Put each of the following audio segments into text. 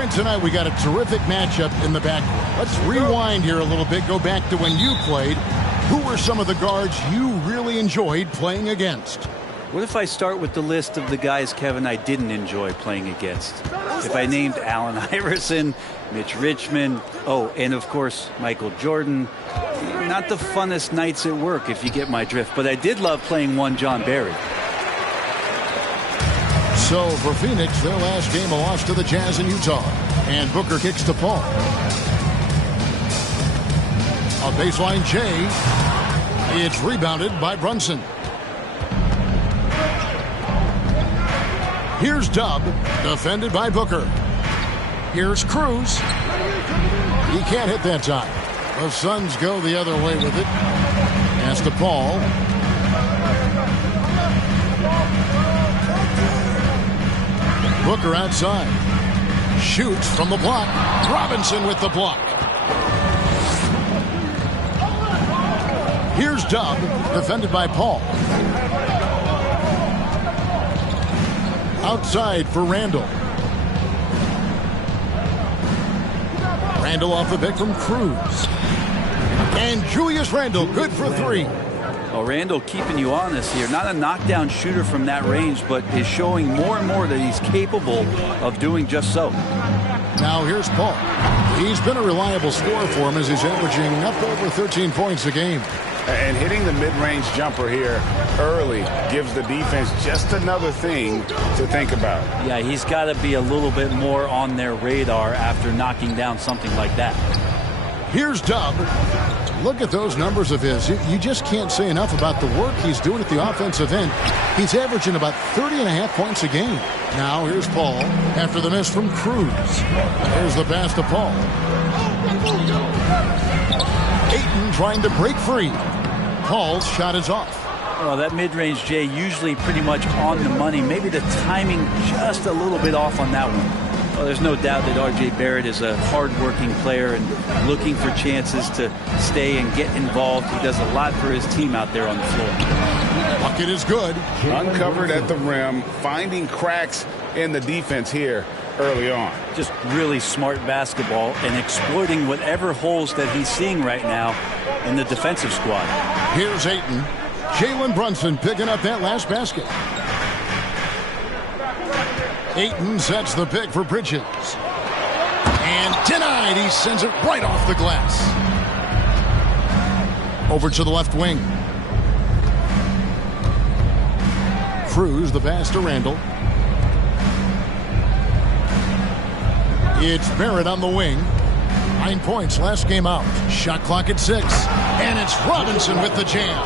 Brent, tonight we got a terrific matchup in the backcourt. Let's rewind here a little bit. Go back to when you played. Who were some of the guards you really enjoyed playing against? What if I start with the list of the guys, Kevin, I didn't enjoy playing against? If I named Allen Iverson, Mitch Richmond, and of course, Michael Jordan. Not the funnest nights at work, if you get my drift. But I did love playing one John Barry. So for Phoenix, their last game a loss to the Jazz in Utah. And Booker kicks to Paul. A baseline J. It's rebounded by Brunson. Here's Dub, defended by Booker. Here's Cruz. He can't hit that time. The Suns go the other way with it. Pass to Paul. Booker outside. Shoots from the block. Robinson with the block. Here's Dub, defended by Paul. Outside for Randall. Randall off the pick from Cruz. And Julius Randle, good for three. Well, Randall keeping you honest here. Not a knockdown shooter from that range, but is showing more and more that he's capable of doing just so. Now here's Paul. He's been a reliable scorer for him as he's averaging up over 13 points a game. And hitting the mid-range jumper here early gives the defense just another thing to think about. Yeah, he's got to be a little bit more on their radar after knocking down something like that. Here's Dub. Look at those numbers of his. You just can't say enough about the work he's doing at the offensive end. He's averaging about 30.5 points a game. Now here's Paul after the miss from Cruz. Here's the pass to Paul. Ayton trying to break free. Paul's shot is off. Well, that mid-range J usually pretty much on the money. Maybe the timing just a little bit off on that one. Well, there's no doubt that R.J. Barrett is a hard-working player and looking for chances to stay and get involved. He does a lot for his team out there on the floor. Bucket is good. Uncovered at the rim, finding cracks in the defense here early on. Just really smart basketball and exploiting whatever holes that he's seeing right now in the defensive squad. Here's Ayton. Jalen Brunson picking up that last basket. Ayton sets the pick for Bridges. And denied. He sends it right off the glass. Over to the left wing. Cruz, the pass to Randall. It's Barrett on the wing. 9 points last game out. Shot clock at 6. And it's Robinson with the jam.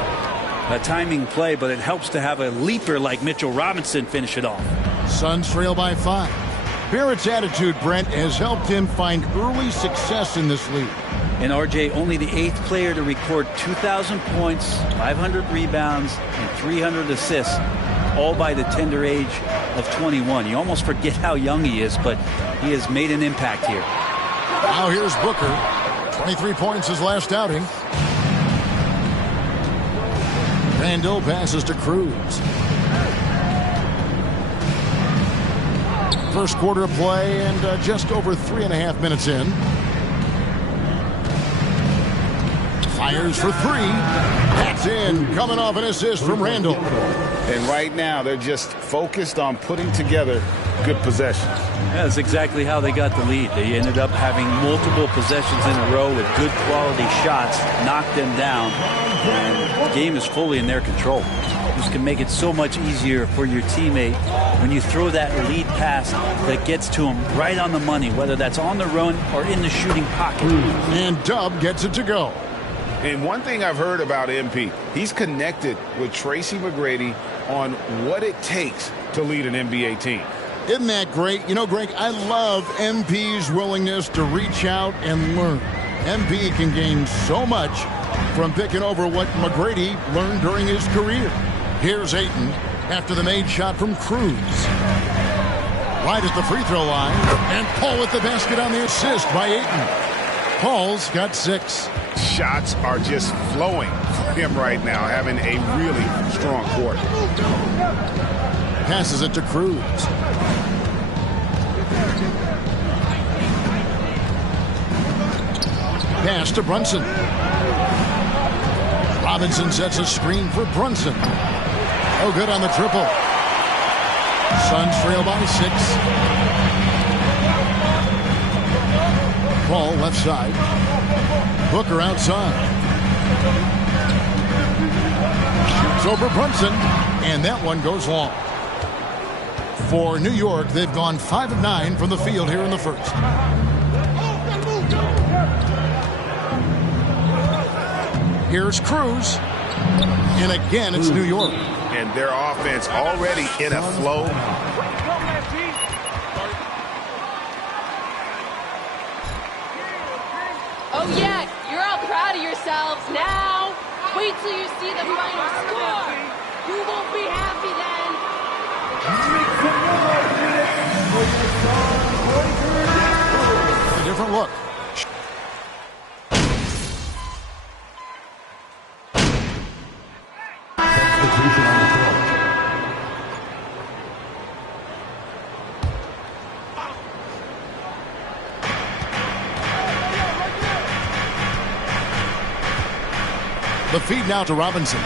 A timing play, but it helps to have a leaper like Mitchell Robinson finish it off. Suns trail by 5. Barrett's attitude, Brent, has helped him find early success in this league. And RJ, only the 8th player to record 2,000 points, 500 rebounds, and 300 assists, all by the tender age of 21. You almost forget how young he is, but he has made an impact here. Now here's Booker. 23 points his last outing. Randall passes to Cruz. First quarter of play and just over 3.5 minutes in. Fires for 3. That's in. Coming off an assist from Randall. And right now they're just focused on putting together good possessions. Yeah, that's exactly how they got the lead. They ended up having multiple possessions in a row with good quality shots, knocked them down, and the game is fully in their control. This can make it so much easier for your teammate when you throw that lead pass that gets to him right on the money, whether that's on the run or in the shooting pocket. And Dub gets it to go. And one thing I've heard about MP, he's connected with Tracy McGrady on what it takes to lead an NBA team. Isn't that great? You know, Greg, I love MP's willingness to reach out and learn. MP can gain so much from picking over what McGrady learned during his career. Here's Ayton after the made shot from Cruz. Right at the free throw line. And Paul with the basket on the assist by Ayton. Paul's got 6. Shots are just flowing for him right now, having a really strong quarter. Passes it to Cruz. Pass to Brunson. Robinson sets a screen for Brunson. Oh, good on the triple. Suns trail by 6. Ball left side. Booker outside. Shoots over Brunson, and that one goes long. For New York, they've gone 5 of 9 from the field here in the first. Here's Cruz. And again, it's New York. And their offense already in a flow. Oh, yeah, you're all proud of yourselves now. Wait till you see the final score. You won't be happy then. A different look. The feed now to Robinson.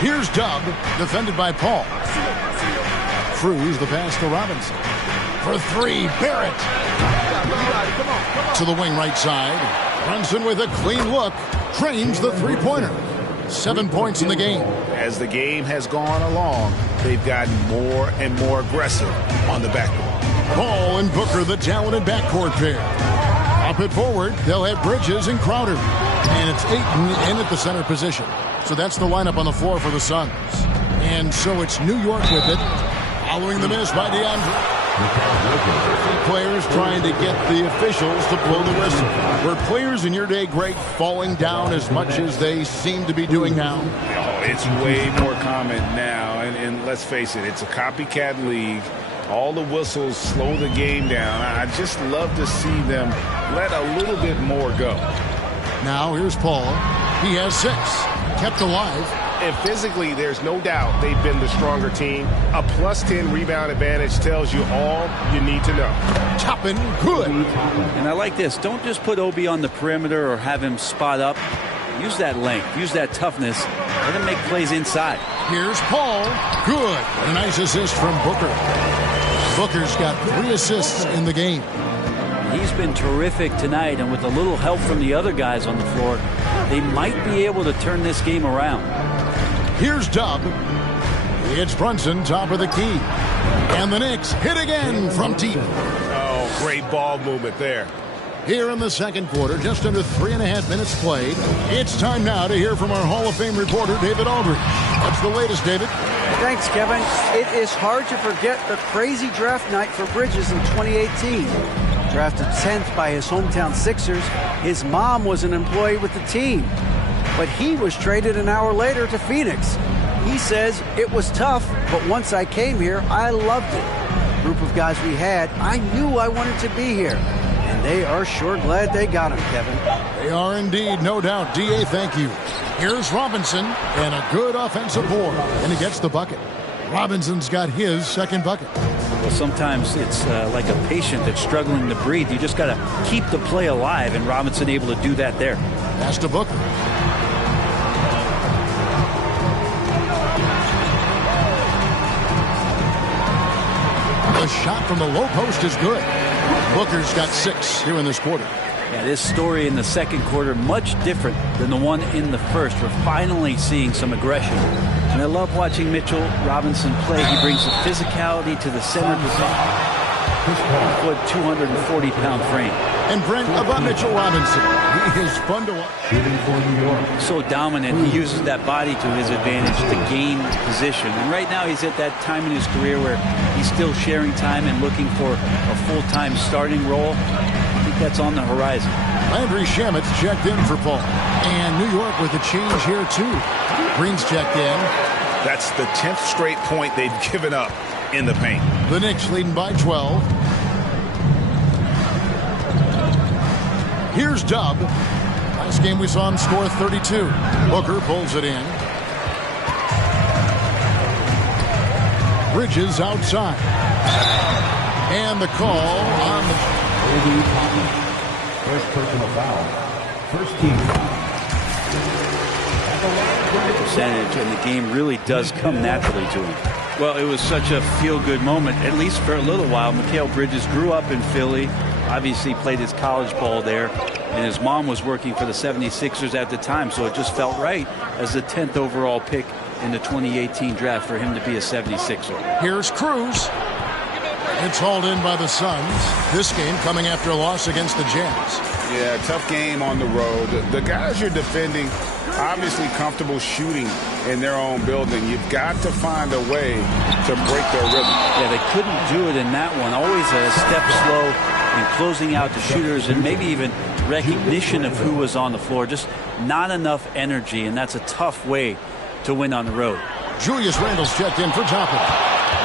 Here's Dub, defended by Paul. Cruz, the pass to Robinson. For 3, Barrett. To the wing right side. Brunson with a clean look. Trains the three-pointer. 7 points in the game. As the game has gone along, they've gotten more and more aggressive on the backcourt. Ball and Booker, the talented backcourt pair. Up it forward, they'll have Bridges and Crowder. And it's Ayton in at the center position. So that's the lineup on the floor for the Suns. And so it's New York with it. Following the miss by DeAndre. Players trying to get the officials to blow the whistle. Were players in your day, Greg, falling down as much as they seem to be doing now? Oh, it's way more common now. And let's face it, it's a copycat league. All the whistles slow the game down. I just love to see them let a little bit more go. Now here's Paul. He has 6. Kept alive. And physically, there's no doubt they've been the stronger team. A +10 rebound advantage tells you all you need to know. Toppin, good. And I like this. Don't just put Obi on the perimeter or have him spot up. Use that length. Use that toughness. Let him make plays inside. Here's Paul. Good. A nice assist from Booker. Booker's got 3 assists in the game. He's been terrific tonight, and with a little help from the other guys on the floor, they might be able to turn this game around. Here's Dub. It's Brunson, top of the key. And the Knicks hit again from deep. Oh, great ball movement there. Here in the second quarter, just under 3.5 minutes played. It's time now to hear from our Hall of Fame reporter, David Aldridge. What's the latest, David? Thanks, Kevin. It is hard to forget the crazy draft night for Bridges in 2018. Drafted 10th by his hometown Sixers, his mom was an employee with the team. But he was traded an hour later to Phoenix. He says, it was tough, but once I came here, I loved it. Group of guys we had, I knew I wanted to be here. And they are sure glad they got him, Kevin. They are indeed, no doubt. D.A., thank you. Here's Robinson, and a good offensive board, and he gets the bucket. Robinson's got his second bucket. Well, sometimes it's like a patient that's struggling to breathe. You just got to keep the play alive, and Robinson able to do that there. Pass to Booker. The shot from the low post is good. Booker's got 6 here in this quarter. Yeah, this story in the second quarter much different than the one in the first. We're finally seeing some aggression. And I love watching Mitchell Robinson play. He brings the physicality to the center position. 240-pound frame. And Brent, about Mitchell Robinson, he is fun to watch. So dominant, he uses that body to his advantage to gain position. And right now he's at that time in his career where he's still sharing time and looking for a full-time starting role. I think that's on the horizon. Landry Shamit's checked in for Paul. And New York with a change here, too. Green's checked in. That's the 10th straight point they've given up in the paint. The Knicks leading by 12. Here's Dub. Last game we saw him score 32. Booker pulls it in. Bridges outside. And the call on First personal foul. First team foul. Percentage, and the game really does come naturally to him. Well, it was such a feel-good moment, at least for a little while. Mikal Bridges grew up in Philly, obviously played his college ball there, and his mom was working for the 76ers at the time, so it just felt right as the 10th overall pick in the 2018 draft for him to be a 76er. Here's Cruz. It's hauled in by the Suns. This game coming after a loss against the Jazz. Yeah, tough game on the road. The guys you're defending, obviously comfortable shooting in their own building. You've got to find a way to break their rhythm. Yeah, they couldn't do it in that one. Always a step slow in closing out the shooters, and maybe even recognition of who was on the floor. Just not enough energy, and that's a tough way to win on the road. Julius Randle's checked in for Toppin.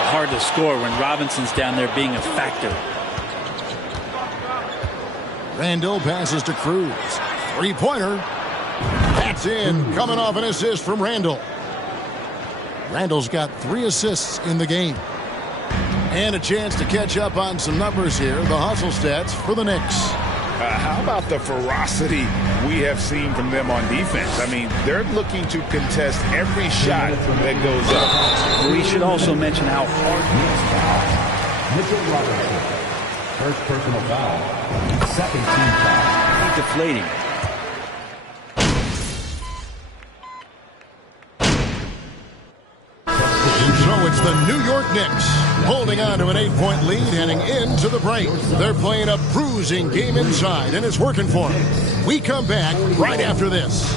Hard to score when Robinson's down there being a factor. Randle passes to Cruz. Three-pointer. That's in. Coming off an assist from Randle. Randle's got 3 assists in the game. And a chance to catch up on some numbers here. The hustle stats for the Knicks. How about the ferocity we have seen from them on defense? I mean, they're looking to contest every shot that goes up. We should also mention how hard. Mitchell Robinson. First personal foul. Second team foul. Deflating. So it's the New York Knicks holding on to an 8-point lead heading into the break. They're playing a bruising game inside, and it's working for them. We come back right after this.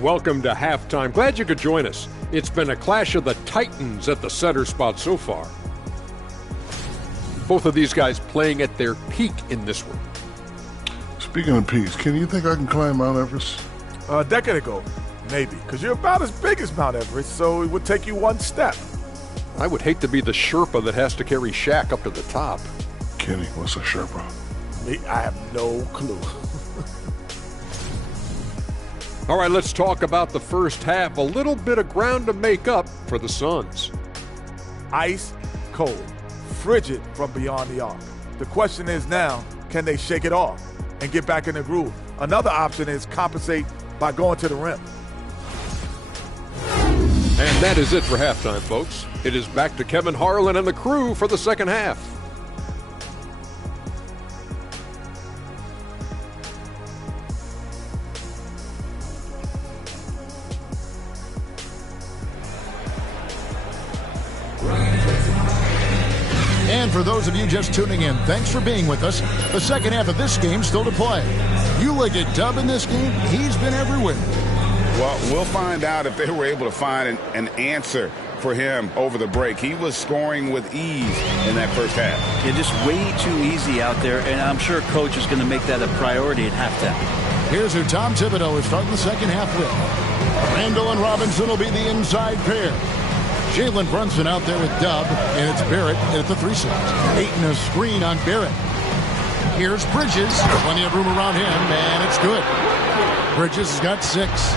Welcome to halftime. Glad you could join us. It's been a clash of the Titans at the center spot so far. Both of these guys playing at their peak in this one. Speaking of peaks, can you think I can climb Mount Everest? A decade ago, maybe, because you're about as big as Mount Everest, so it would take you one step. I would hate to be the Sherpa that has to carry Shaq up to the top. Kenny, what's a Sherpa? Me, I have no clue. All right, let's talk about the first half. A little bit of ground to make up for the Suns. Ice cold, frigid from beyond the arc. The question is now, can they shake it off and get back in the groove? Another option is compensate by going to the rim. And that is it for halftime, folks. It is back to Kevin Harlan and the crew for the second half. And for those of you just tuning in, thanks for being with us. The second half of this game still to play. You look at Dub in this game, he's been everywhere. Well, we'll find out if they were able to find an answer for him over the break. He was scoring with ease in that first half. Yeah, just way too easy out there, and I'm sure Coach is going to make that a priority at halftime. Here's who Tom Thibodeau is starting the second half with. Randle and Robinson will be the inside pair. Jalen Brunson out there with Dub, and it's Barrett at the 3 slot. Ayton a screen on Barrett. Here's Bridges. Plenty of room around him, and it's good. Bridges has got 6.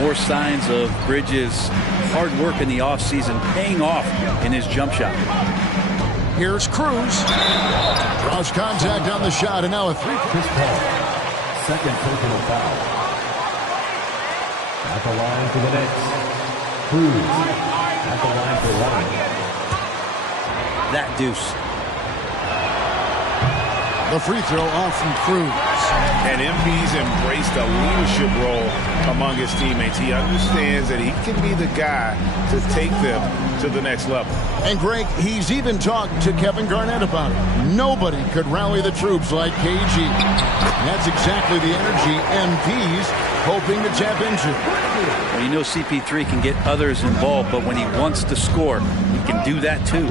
More signs of Bridges' hard work in the offseason paying off in his jump shot. Here's Cruz. Draws contact on the shot, and now a 3. Chris Paul. Second personal foul. At the line for the Knicks. Cruz. At the line for 1. That deuce. The free throw off from Cruz. And MP's embraced a leadership role among his teammates. He understands that he can be the guy to take them to the next level. And Greg, he's even talked to Kevin Garnett about it. Nobody could rally the troops like KG. And that's exactly the energy MP's hoping to tap into. Well, you know CP3 can get others involved, but when he wants to score, he can do that too.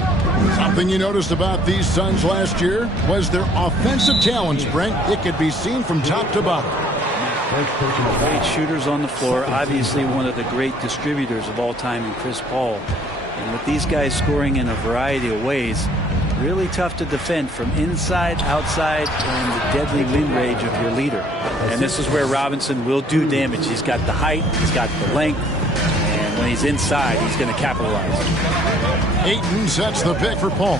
Something you noticed about these Suns last year was their offensive challenge, Brent. It could be seen from top to bottom. Great shooters on the floor. Obviously one of the great distributors of all time in Chris Paul. And with these guys scoring in a variety of ways, Really tough to defend from inside, outside, and the deadly wind rage of your leader. And this is where Robinson will do damage. He's got the height, he's got the length, and when he's inside, he's going to capitalize. Ayton sets the pick for Paul.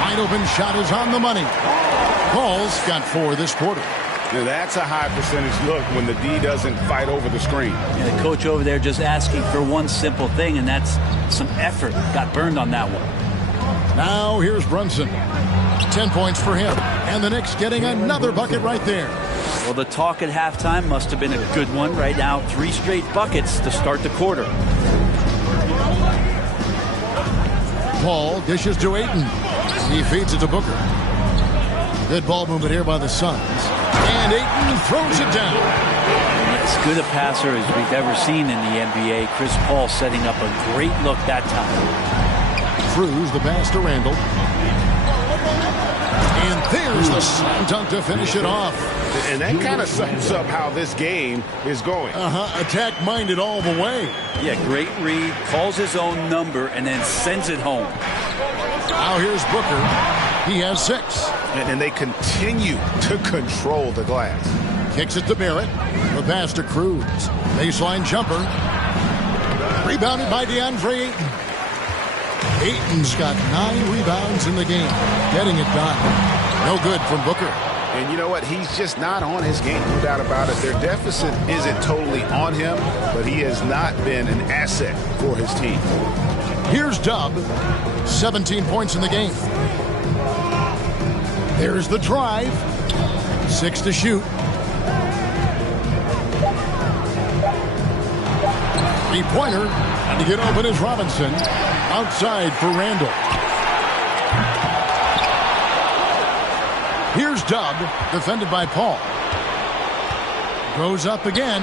Wide open shot is on the money. Paul's got 4 this quarter. Now that's a high percentage look when the D doesn't fight over the screen. And the coach over there just asking for one simple thing, and that's some effort. Got burned on that one. Now here's Brunson. 10 points for him. And the Knicks getting another bucket right there. Well, the talk at halftime must have been a good one. Right now, 3 straight buckets to start the quarter. Paul dishes to Ayton. He feeds it to Booker. Good ball movement here by the Suns. And Ayton throws it down. As good a passer as we've ever seen in the NBA. Chris Paul setting up a great look that time. Cruz the pass to Randall. And there's the slam dunk to finish it off. And that kind of sums up how this game is going. Attack-minded all the way. Yeah, great read. Calls his own number and then sends it home. Now here's Booker. He has 6. And they continue to control the glass. Kicks it to Barrett. The pass to Cruz. Baseline jumper. Rebounded by DeAndre Ayton. Ayton's got 9 rebounds in the game. Getting it done. No good from Booker. And you know what? He's just not on his game. No doubt about it. Their deficit isn't totally on him, but he has not been an asset for his team. Here's Dub. 17 points in the game. There's the drive. 6 to shoot. 3-pointer. And to get open is Robinson. Outside for Randall. Here's Dub, defended by Paul. Goes up again.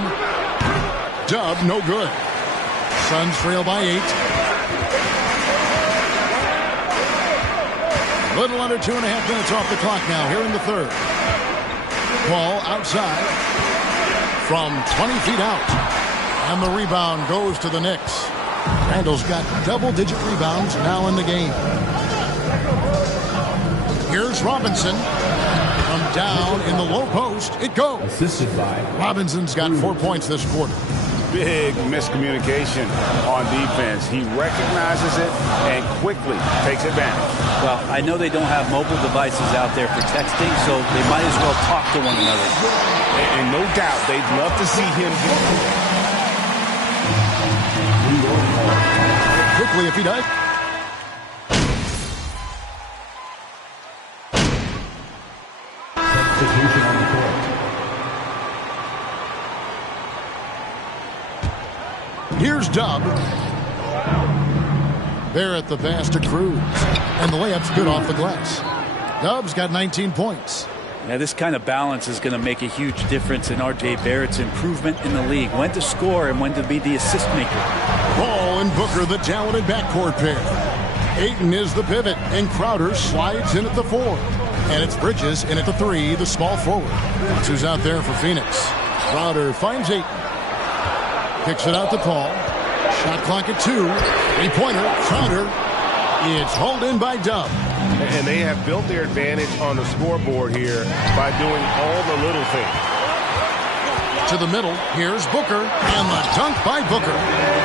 Dub, no good. Suns trail by 8. Little under 2.5 minutes off the clock now here in the third. Paul outside from 20 feet out. And the rebound goes to the Knicks. Randall's got double-digit rebounds now in the game. Here's Robinson. From down in the low post, it goes. Assisted by Robinson's got 4 points this quarter. Big miscommunication on defense. He recognizes it and quickly takes advantage. Well, I know they don't have mobile devices out there for texting, so they might as well talk to one another. And no doubt, they'd love to see him do quickly if he does. substitution on the court. Here's Dub. Barrett the pass to Cruz. And the layup's good off the glass. Dub's got 19 points. Now, this kind of balance is going to make a huge difference in R.J. Barrett's improvement in the league. When to score and when to be the assist maker. Paul and Booker, the talented backcourt pair. Ayton is the pivot, and Crowder slides in at the 4. And it's Bridges in at the 3, the small forward. That's who's out there for Phoenix. Crowder finds Ayton. Kicks it out to Paul. Shot clock at 2. 3-pointer. Crowder. It's hauled in by Dub. And they have built their advantage on the scoreboard here by doing all the little things. To the middle, here's Booker, and the dunk by Booker.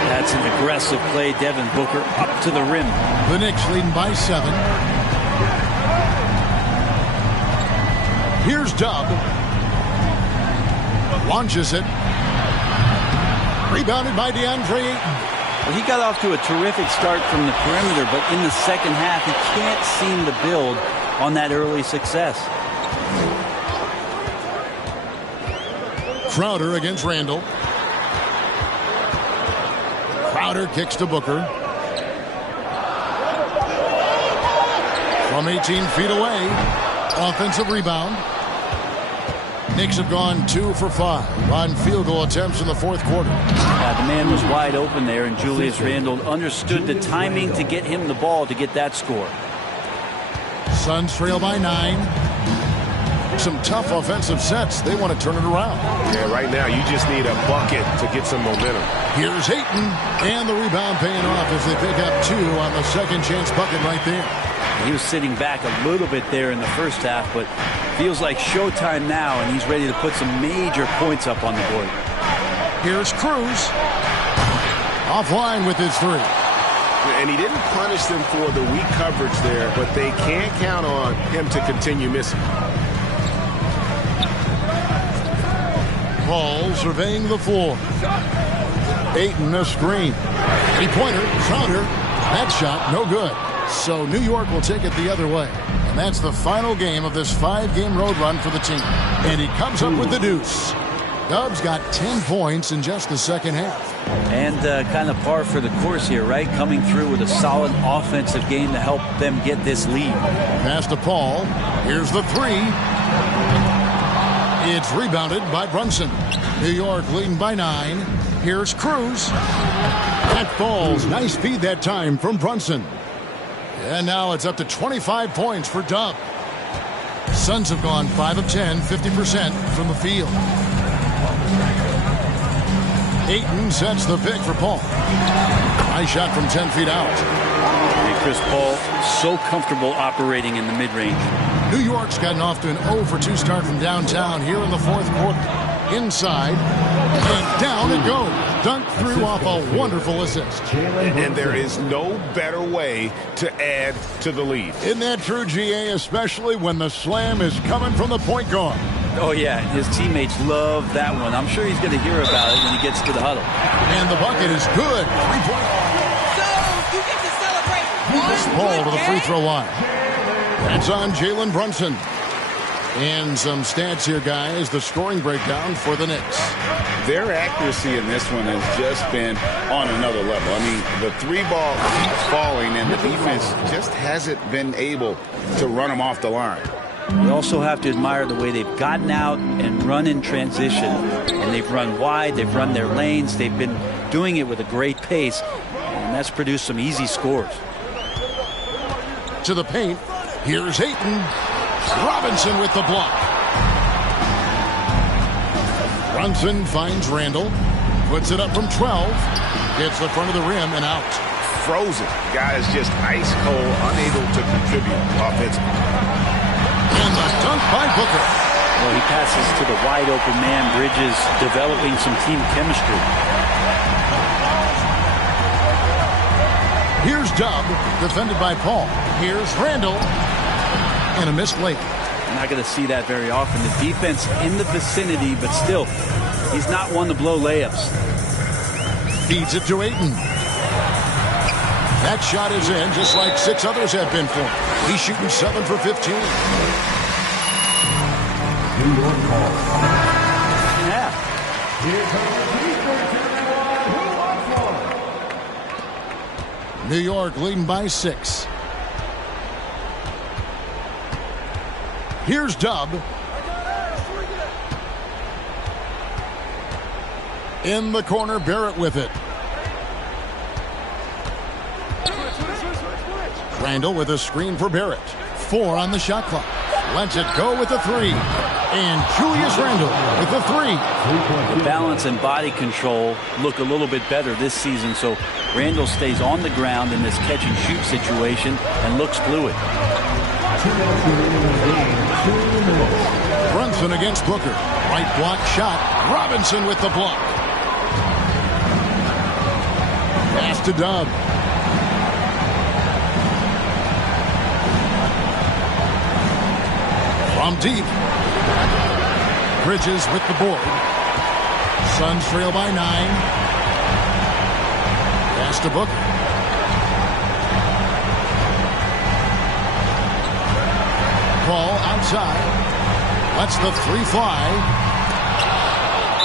That's an aggressive play, Devin Booker, up to the rim. The Knicks leading by 7. Here's Dub. Launches it. Rebounded by DeAndre Ayton. Well, he got off to a terrific start from the perimeter, but in the second half, he can't seem to build on that early success. Crowder against Randall. Crowder kicks to Booker. From 18 feet away. Offensive rebound. Knicks have gone 2 for 5 on field goal attempts in the fourth quarter. The man was wide open there, and Julius Randle understood the timing to get him the ball to get that score. Suns trail by 9. Some tough offensive sets. They want to turn it around. Yeah, right now you just need a bucket to get some momentum. Here's Ayton, and the rebound paying off as they pick up 2 on the second chance bucket right there. He was sitting back a little bit there in the first half, but feels like showtime now, and he's ready to put some major points up on the board. Here's Cruz. Offline with his three. And he didn't punish them for the weak coverage there, but they can't count on him to continue missing. Paul surveying the floor. Ayton a screen. Three-pointer, sounder. That shot, no good. So New York will take it the other way. And that's the final game of this 5-game road run for the team. And he comes up with the deuce. Dubs got 10 points in just the second half. And kind of par for the course here, right? Coming through with a solid offensive game to help them get this lead. Pass to Paul. Here's the three. It's rebounded by Brunson. New York leading by 9. Here's Cruz. That falls. Nice feed that time from Brunson. And now it's up to 25 points for Dub. Suns have gone 5 of 10, 50% from the field. Ayton sets the pick for Paul. Nice shot from 10 feet out. And Chris Paul so comfortable operating in the mid-range. New York's gotten off to an 0-for-2 start from downtown here in the fourth quarter. Inside, and down it goes. Dunked through off a wonderful assist. And there is no better way to add to the lead. Isn't that true, GA, especially when the slam is coming from the point guard? Oh, yeah, his teammates love that one. I'm sure he's going to hear about it when he gets to the huddle. And the bucket is good. 3-point. So, you get to celebrate Paul to the free throw line. That's on Jalen Brunson. And some stats here, guys. The scoring breakdown for the Knicks. Their accuracy in this one has just been on another level. I mean, the three ball keeps falling, and the defense just hasn't been able to run them off the line. You also have to admire the way they've gotten out and run in transition. And they've run wide, they've run their lanes, they've been doing it with a great pace. And that's produced some easy scores. To the paint, here's Ayton. Robinson with the block. Brunson finds Randall. Puts it up from 12. Gets the front of the rim and out. Frozen. Guy is just ice cold, unable to contribute offensively. And the dunk by Booker. Well, he passes to the wide open man. Bridges developing some team chemistry. Here's Dub, defended by Paul. Here's Randall. And a missed late. You're not going to see that very often. The defense in the vicinity, but still, he's not one to blow layups. Feeds it to Ayton. That shot is in, just like 6 others have been for him. He's shooting 7 for 15. New York ball. Yeah. New York leading by 6. Here's Dub. In the corner, Barrett with it. Randall with a screen for Barrett. 4 on the shot clock. Lets it go with the 3. And Julius Randall with the 3. The balance and body control look a little bit better this season, so Randall stays on the ground in this catch-and-shoot situation and looks fluid. Brunson against Booker. Right block shot. Robinson with the block. Pass to Dub. From deep. Bridges with the board. Suns trail by 9. Pass to Booker. Paul outside. Lets the 3 fly.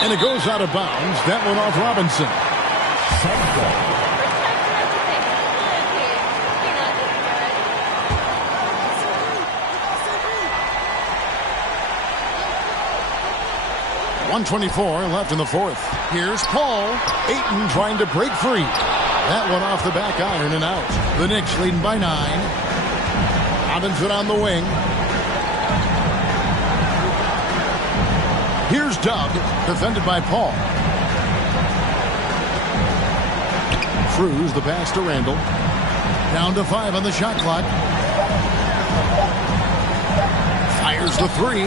And it goes out of bounds. That one off Robinson. 1:24 left in the fourth. Here's Paul. Ayton trying to break free. That one off the back iron and out. The Knicks leading by 9. Robinson on the wing. Here's Dub, defended by Paul. Cruz the pass to Randall. Down to 5 on the shot clock. Here's the three.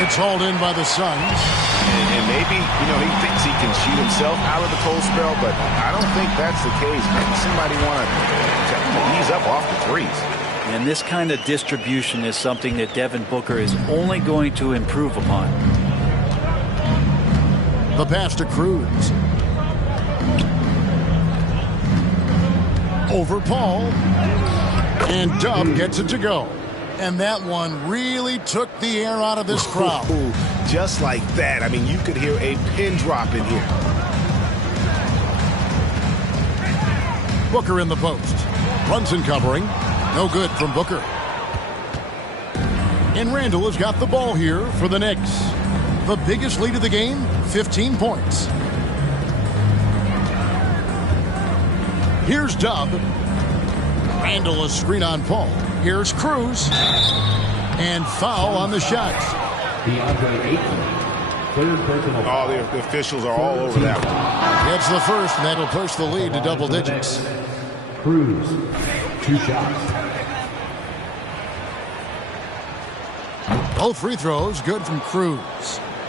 It's hauled in by the Suns. And maybe, he thinks he can shoot himself out of the cold spell, but I don't think that's the case. Maybe somebody want to ease up off the threes. And this kind of distribution is something that Devin Booker is only going to improve upon. The pass to Cruz. Over Paul. And Dub gets it to go. And that one really took the air out of this crowd. Just like that. I mean, you could hear a pin drop in here. Booker in the post. Brunson covering. No good from Booker. And Randall has got the ball here for the Knicks. The biggest lead of the game, 15 points. Here's Dub. Randall a screen on Paul. Here's Cruz. And foul on the shots. DeAndre Ayton. Third personal foul. Oh, the officials are all over that one. Gets the first, and that'll push the lead to double digits. Cruz. 2 shots. Both free throws good from Cruz.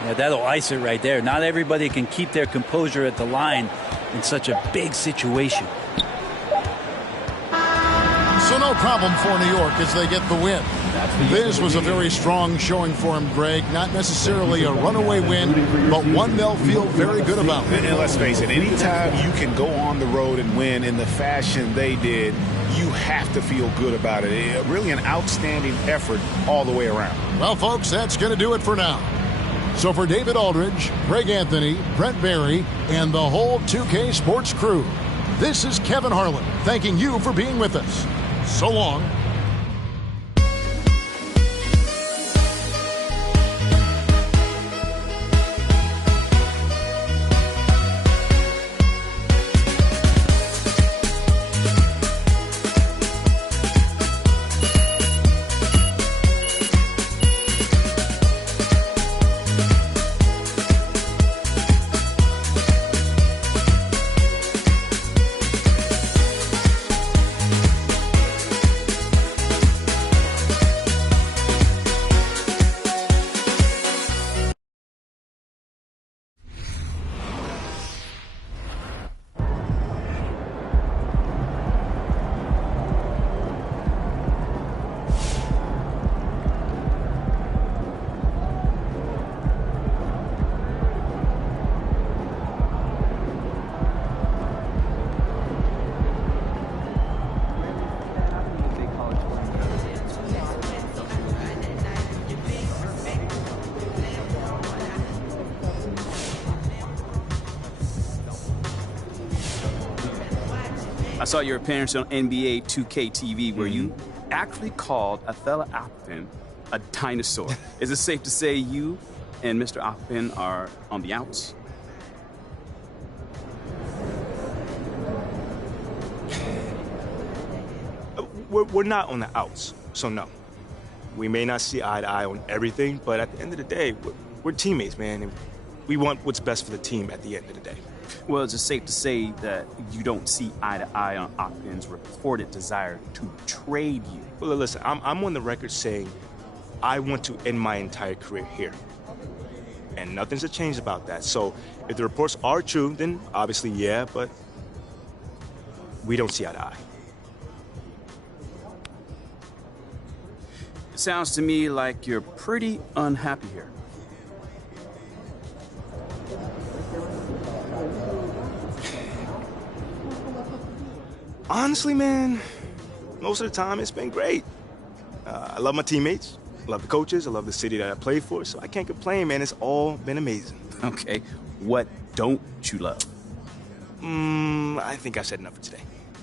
Yeah, that'll ice it right there. Not everybody can keep their composure at the line in such a big situation. So no problem for New York as they get the win. This was a very strong showing for him, Greg. Not necessarily a runaway win, but one they'll feel very good about. And let's face it, anytime you can go on the road and win in the fashion they did, you have to feel good about it. Really an outstanding effort all the way around. Well, folks, that's going to do it for now. So for David Aldridge, Greg Anthony, Brent Barry, and the whole 2K Sports crew, this is Kevin Harlan thanking you for being with us. So long. I saw your appearance on NBA 2K TV where you actually called a fella Alpin a dinosaur. Is it safe to say you and Mr. Alpin are on the outs? We're not on the outs, so no. We may not see eye to eye on everything, but at the end of the day, we're teammates, man, and we want what's best for the team at the end of the day. Well, is it safe to say that you don't see eye to eye on Alpin's reported desire to trade you? Well, listen, I'm on the record saying I want to end my entire career here. And nothing's changed about that. So if the reports are true, then obviously, yeah, but we don't see eye to eye. It sounds to me like you're pretty unhappy here. Honestly, man, most of the time it's been great. I love my teammates, I love the coaches, I love the city that I play for, so I can't complain, man. It's all been amazing. Okay, what don't you love? I think I've said enough for today.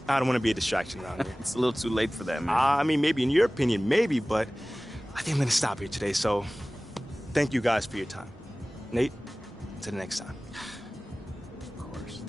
I don't want to be a distraction around here. It's a little too late for that, man. I mean, maybe in your opinion, maybe, but I think I'm going to stop here today, so thank you guys for your time. Nate, until the next time. Of course.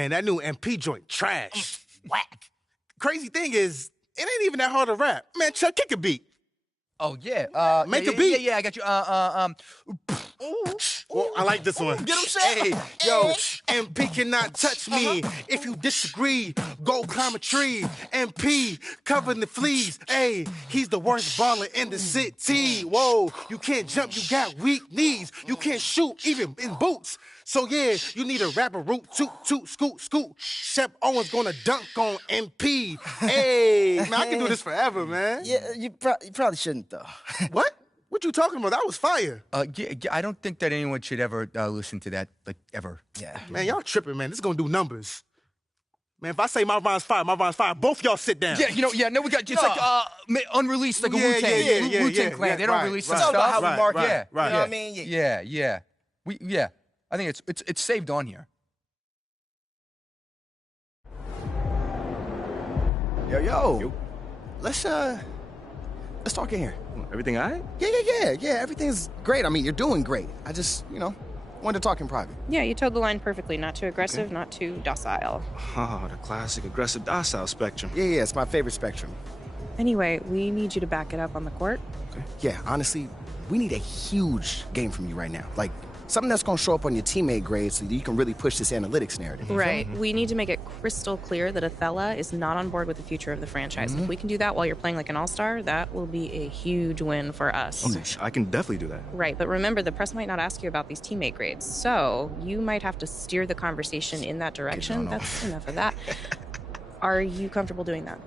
Man, that new MP joint trash. Whack. Crazy thing is, it ain't even that hard to rap. Man, Chuck, kick a beat. Oh, yeah. Make a beat. Yeah, I got you. Well, I like this one. Get him, Shaq. Hey, yo, MP cannot touch me. If you disagree, go climb a tree. MP, covering the fleas. Hey, he's the worst baller in the city. Whoa, you can't jump, you got weak knees. You can't shoot, even in boots. So yeah, you need a rapper root, toot, scoot. Shep Owens gonna dunk on MP. Hey, man, I can do this forever, man. Yeah, you probably shouldn't, though. What? What you talking about? That was fire. Yeah, I don't think that anyone should ever listen to that, like, ever. Yeah. Man, y'all tripping, man. This is gonna do numbers. Man, if I say my rhyme's fire, both y'all sit down. Yeah, no, we got, it's like unreleased, like a Wu-Tang Clan. They don't release some stuff. Right, Right. you know what I mean? Yeah. I think it's saved on here. Yo. Let's talk in here. Everything all right? Yeah. Everything's great. I mean, you're doing great. I just, wanted to talk in private. Yeah, you toed the line perfectly. Not too aggressive, not too docile. Oh, the classic aggressive docile spectrum. Yeah, it's my favorite spectrum. Anyway, we need you to back it up on the court. Okay. Yeah, honestly, we need a huge game from you right now. Like, something that's going to show up on your teammate grade so that you can really push this analytics narrative. Right. We need to make it crystal clear that Othello is not on board with the future of the franchise. If we can do that while you're playing like an all-star, that will be a huge win for us. Okay, I can definitely do that. Right, but remember, the press might not ask you about these teammate grades, so you might have to steer the conversation in that direction. That's enough of that. Are you comfortable doing that?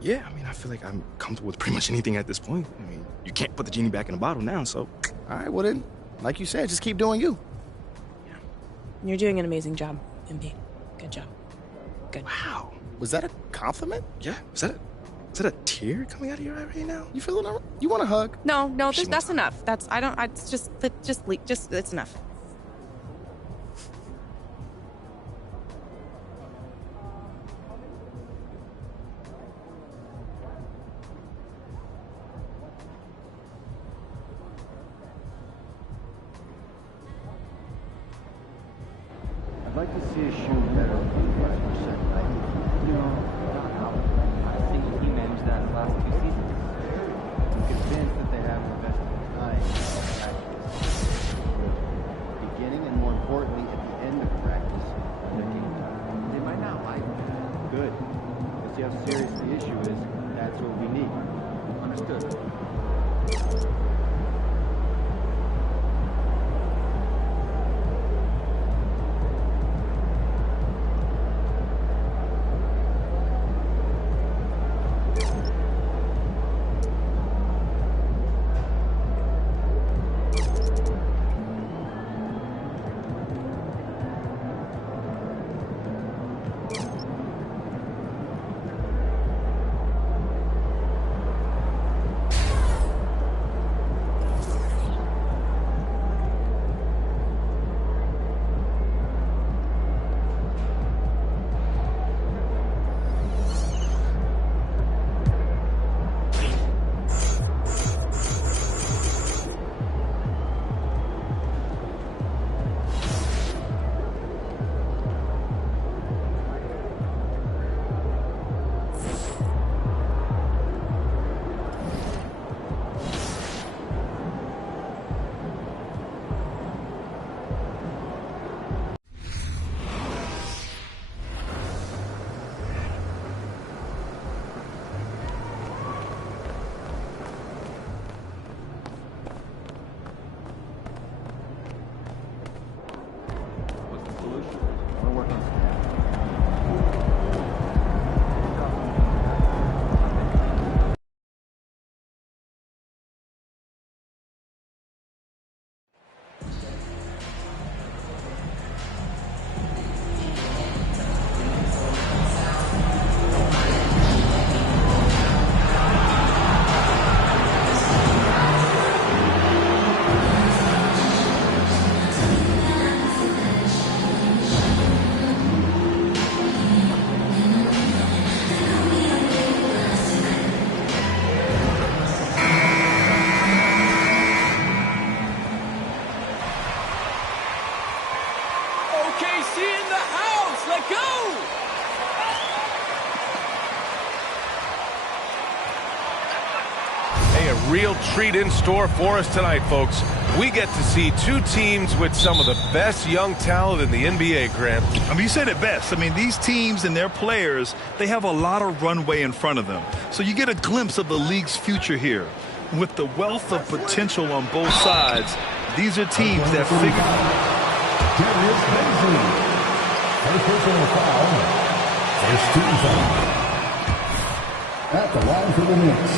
Yeah, I mean, I feel like I'm comfortable with pretty much anything at this point. I mean, you can't put the genie back in the bottle now, so... All right, well then, like you said, just keep doing you. Yeah. You're doing an amazing job, MP. Good job. Good. Wow. Was that a compliment? Yeah. Is that a tear coming out of your eye right now? You feeling all right? You want a hug? No, that's enough. It's enough. I'd like to see us shoot better on the 5%. I think he managed that in the last 2 seasons. I'm convinced that they haven't invested time in practice. Beginning and more importantly, at the end of practice, their game time. They might not like it. Good. Let's see how serious the issue is. That's what we need. Understood. a real treat in store for us tonight, folks. We get to see two teams with some of the best young talent in the NBA, Grant. I mean, you said it best. I mean, these teams and their players, they have a lot of runway in front of them. So you get a glimpse of the league's future here. With the wealth of potential on both sides, these are teams that figure. First personal foul. First team foul. At the line for the Knicks,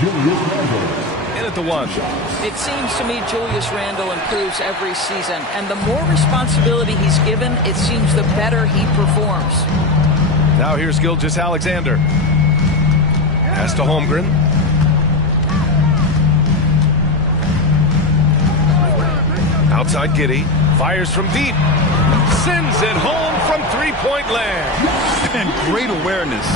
Julius Randle. In at the one. It seems to me Julius Randle improves every season, and the more responsibility he's given, it seems the better he performs. Now here's Gilgeous-Alexander. Pass to Holmgren. Outside Giddey. Fires from deep. Sends it home from three-point land. And great awareness.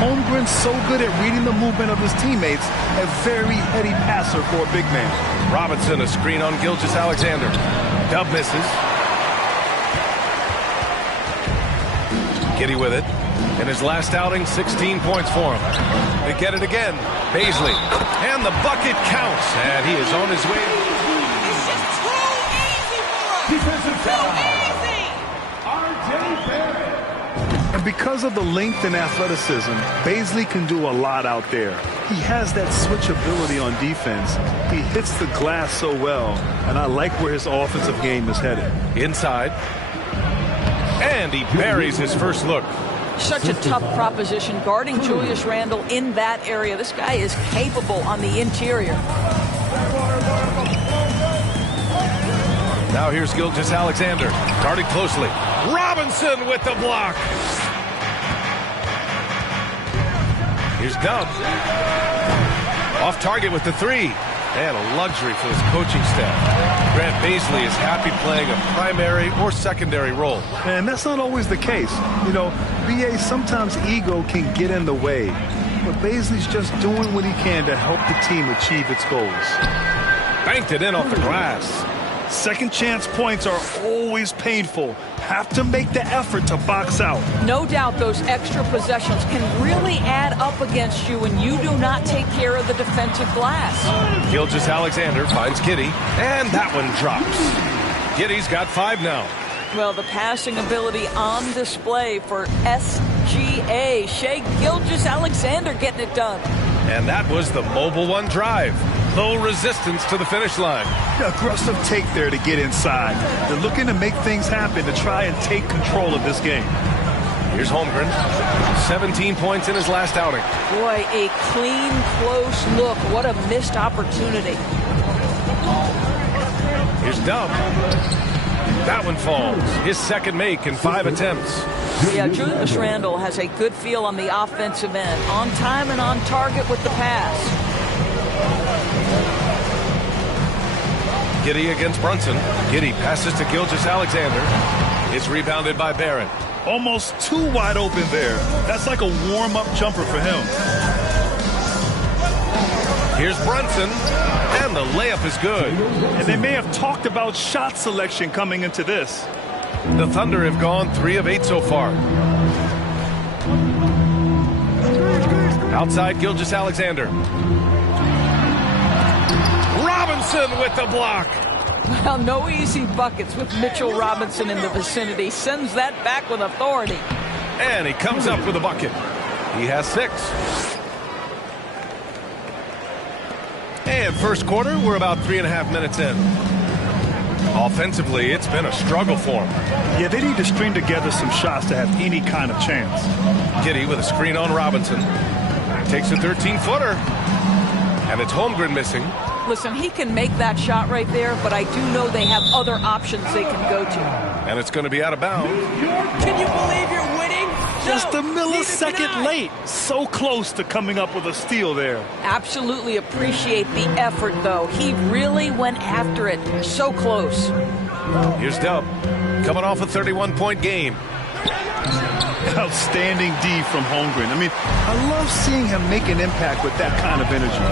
Holmgren's so good at reading the movement of his teammates. A very heady passer for a big man. Robinson, a screen on Gilgeous-Alexander. Dub misses. Giddey with it. In his last outing, 16 points for him. They get it again. Baisley. And the bucket counts. And he is on his way. It's just too easy for him. Defensive foul. And because of the length and athleticism, Baisley can do a lot out there. He has that switchability on defense. He hits the glass so well, and I like where his offensive game is headed. Inside. And he buries his first look. Such a tough proposition guarding Julius Randle in that area. This guy is capable on the interior. Now here's Gilgeous-Alexander, guarded closely. Robinson with the block. Here's Dub. Off target with the three. And a luxury for his coaching staff. Grant Baisley is happy playing a primary or secondary role. And that's not always the case. You know, BA, sometimes ego can get in the way. But Baisley's just doing what he can to help the team achieve its goals. Banked it in off the glass. Second chance points are always painful. Have to make the effort to box out. No doubt those extra possessions can really add up against you when you do not take care of the defensive glass. Gilgeous-Alexander finds Giddey, and that one drops. Giddey's got 5 now. Well, the passing ability on display for SGA. Shai Gilgeous-Alexander getting it done. And that was the mobile one drive. Low resistance to the finish line. Aggressive take there to get inside. They're looking to make things happen to try and take control of this game. Here's Holmgren. 17 points in his last outing. Boy, a clean, close look. What a missed opportunity. Here's Dub. That one falls. His second make in 5 attempts. Yeah, Julius Randle has a good feel on the offensive end. On time and on target with the pass. Giddey against Brunson. Giddey passes to Gilgeous-Alexander. It's rebounded by Barron. Almost too wide open there. That's like a warm-up jumper for him. Here's Brunson, and the layup is good. And they may have talked about shot selection coming into this. The Thunder have gone 3 of 8 so far. Outside Gilgeous-Alexander. Robinson with the block. Well, no easy buckets with Mitchell Robinson in the vicinity. Sends that back with authority. And he comes up with a bucket. He has 6. And first quarter, we're about 3.5 minutes in. Offensively, it's been a struggle for him. Yeah, they need to string together some shots to have any kind of chance. Giddey with a screen on Robinson. Takes a 13-footer. And it's Holmgren missing. Listen, he can make that shot right there, but I do know they have other options they can go to. And it's going to be out of bounds. Can you believe you're winning? Just a millisecond late. So close to coming up with a steal there. Absolutely appreciate the effort, though. He really went after it. So close. Here's Dub, coming off a 31-point game. Outstanding D from Holmgren. I mean, I love seeing him make an impact with that kind of energy.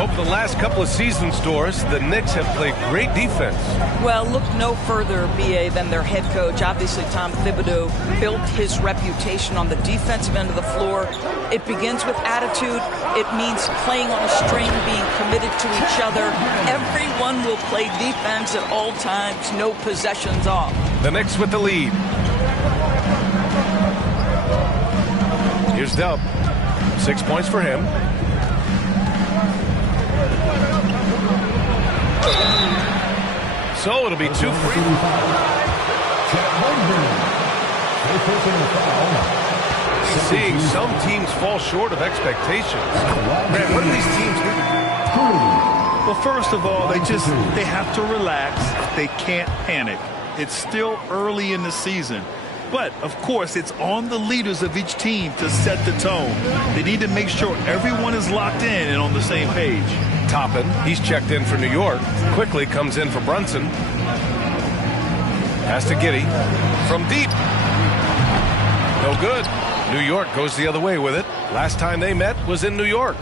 Over the last couple of seasons, Doris, the Knicks have played great defense. Well, look no further, BA, than their head coach. Obviously, Tom Thibodeau built his reputation on the defensive end of the floor. It begins with attitude. It means playing on a string, being committed to each other. Everyone will play defense at all times, no possessions off. The Knicks with the lead. Here's Dub. 6 points for him. So it'll be 2 free. Seeing some teams fall short of expectations. Man, what do these teams do? Well, first of all, they have to relax. They can't panic. It's still early in the season. But, of course, it's on the leaders of each team to set the tone. They need to make sure everyone is locked in and on the same page. Toppin, he's checked in for New York. Quickly comes in for Brunson. Pass to Giddey. From deep. No good. New York goes the other way with it. Last time they met was in New York.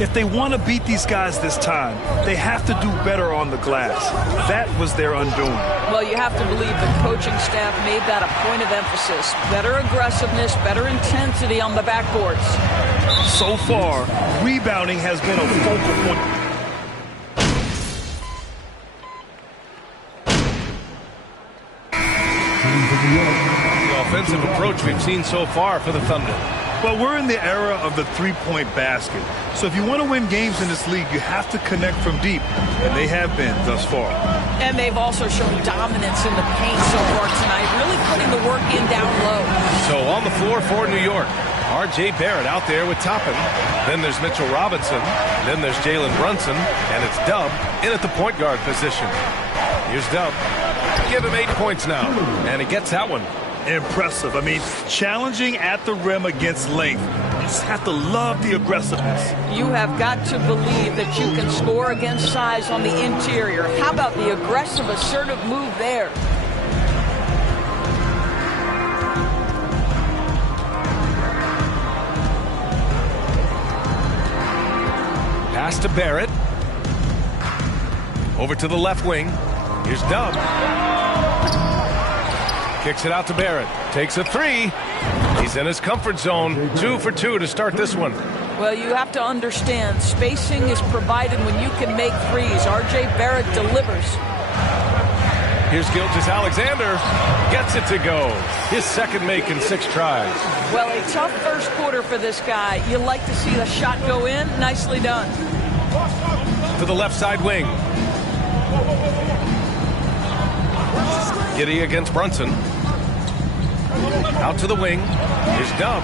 If they want to beat these guys this time, they have to do better on the glass. That was their undoing. Well, you have to believe the coaching staff made that a point of emphasis. Better aggressiveness, better intensity on the backboards. So far, rebounding has been a focal point. The offensive approach we've seen so far for the Thunder. Well, we're in the era of the three-point basket. So if you want to win games in this league, you have to connect from deep. And they have been thus far. And they've also shown dominance in the paint so far tonight, really putting the work in down low. So on the floor for New York, R.J. Barrett out there with Toppin. Then there's Mitchell Robinson. Then there's Jalen Brunson. And it's Dub in at the point guard position. Here's Dub. Give him 8 points now. And he gets that one. Impressive. I mean, challenging at the rim against length. You just have to love the aggressiveness. You have got to believe that you can score against size on the interior. How about the aggressive, assertive move there? Pass to Barrett. Over to the left wing. Here's Dub. Kicks it out to Barrett. Takes a three. He's in his comfort zone. 2 for 2 to start this one. Well, you have to understand, spacing is provided when you can make threes. R.J. Barrett delivers. Here's Gilgeous-Alexander. Gets it to go. His second make in 6 tries. Well, a tough first quarter for this guy. You like to see the shot go in. Nicely done. To the left side wing. Giddey against Brunson. Out to the wing. Here's Dub.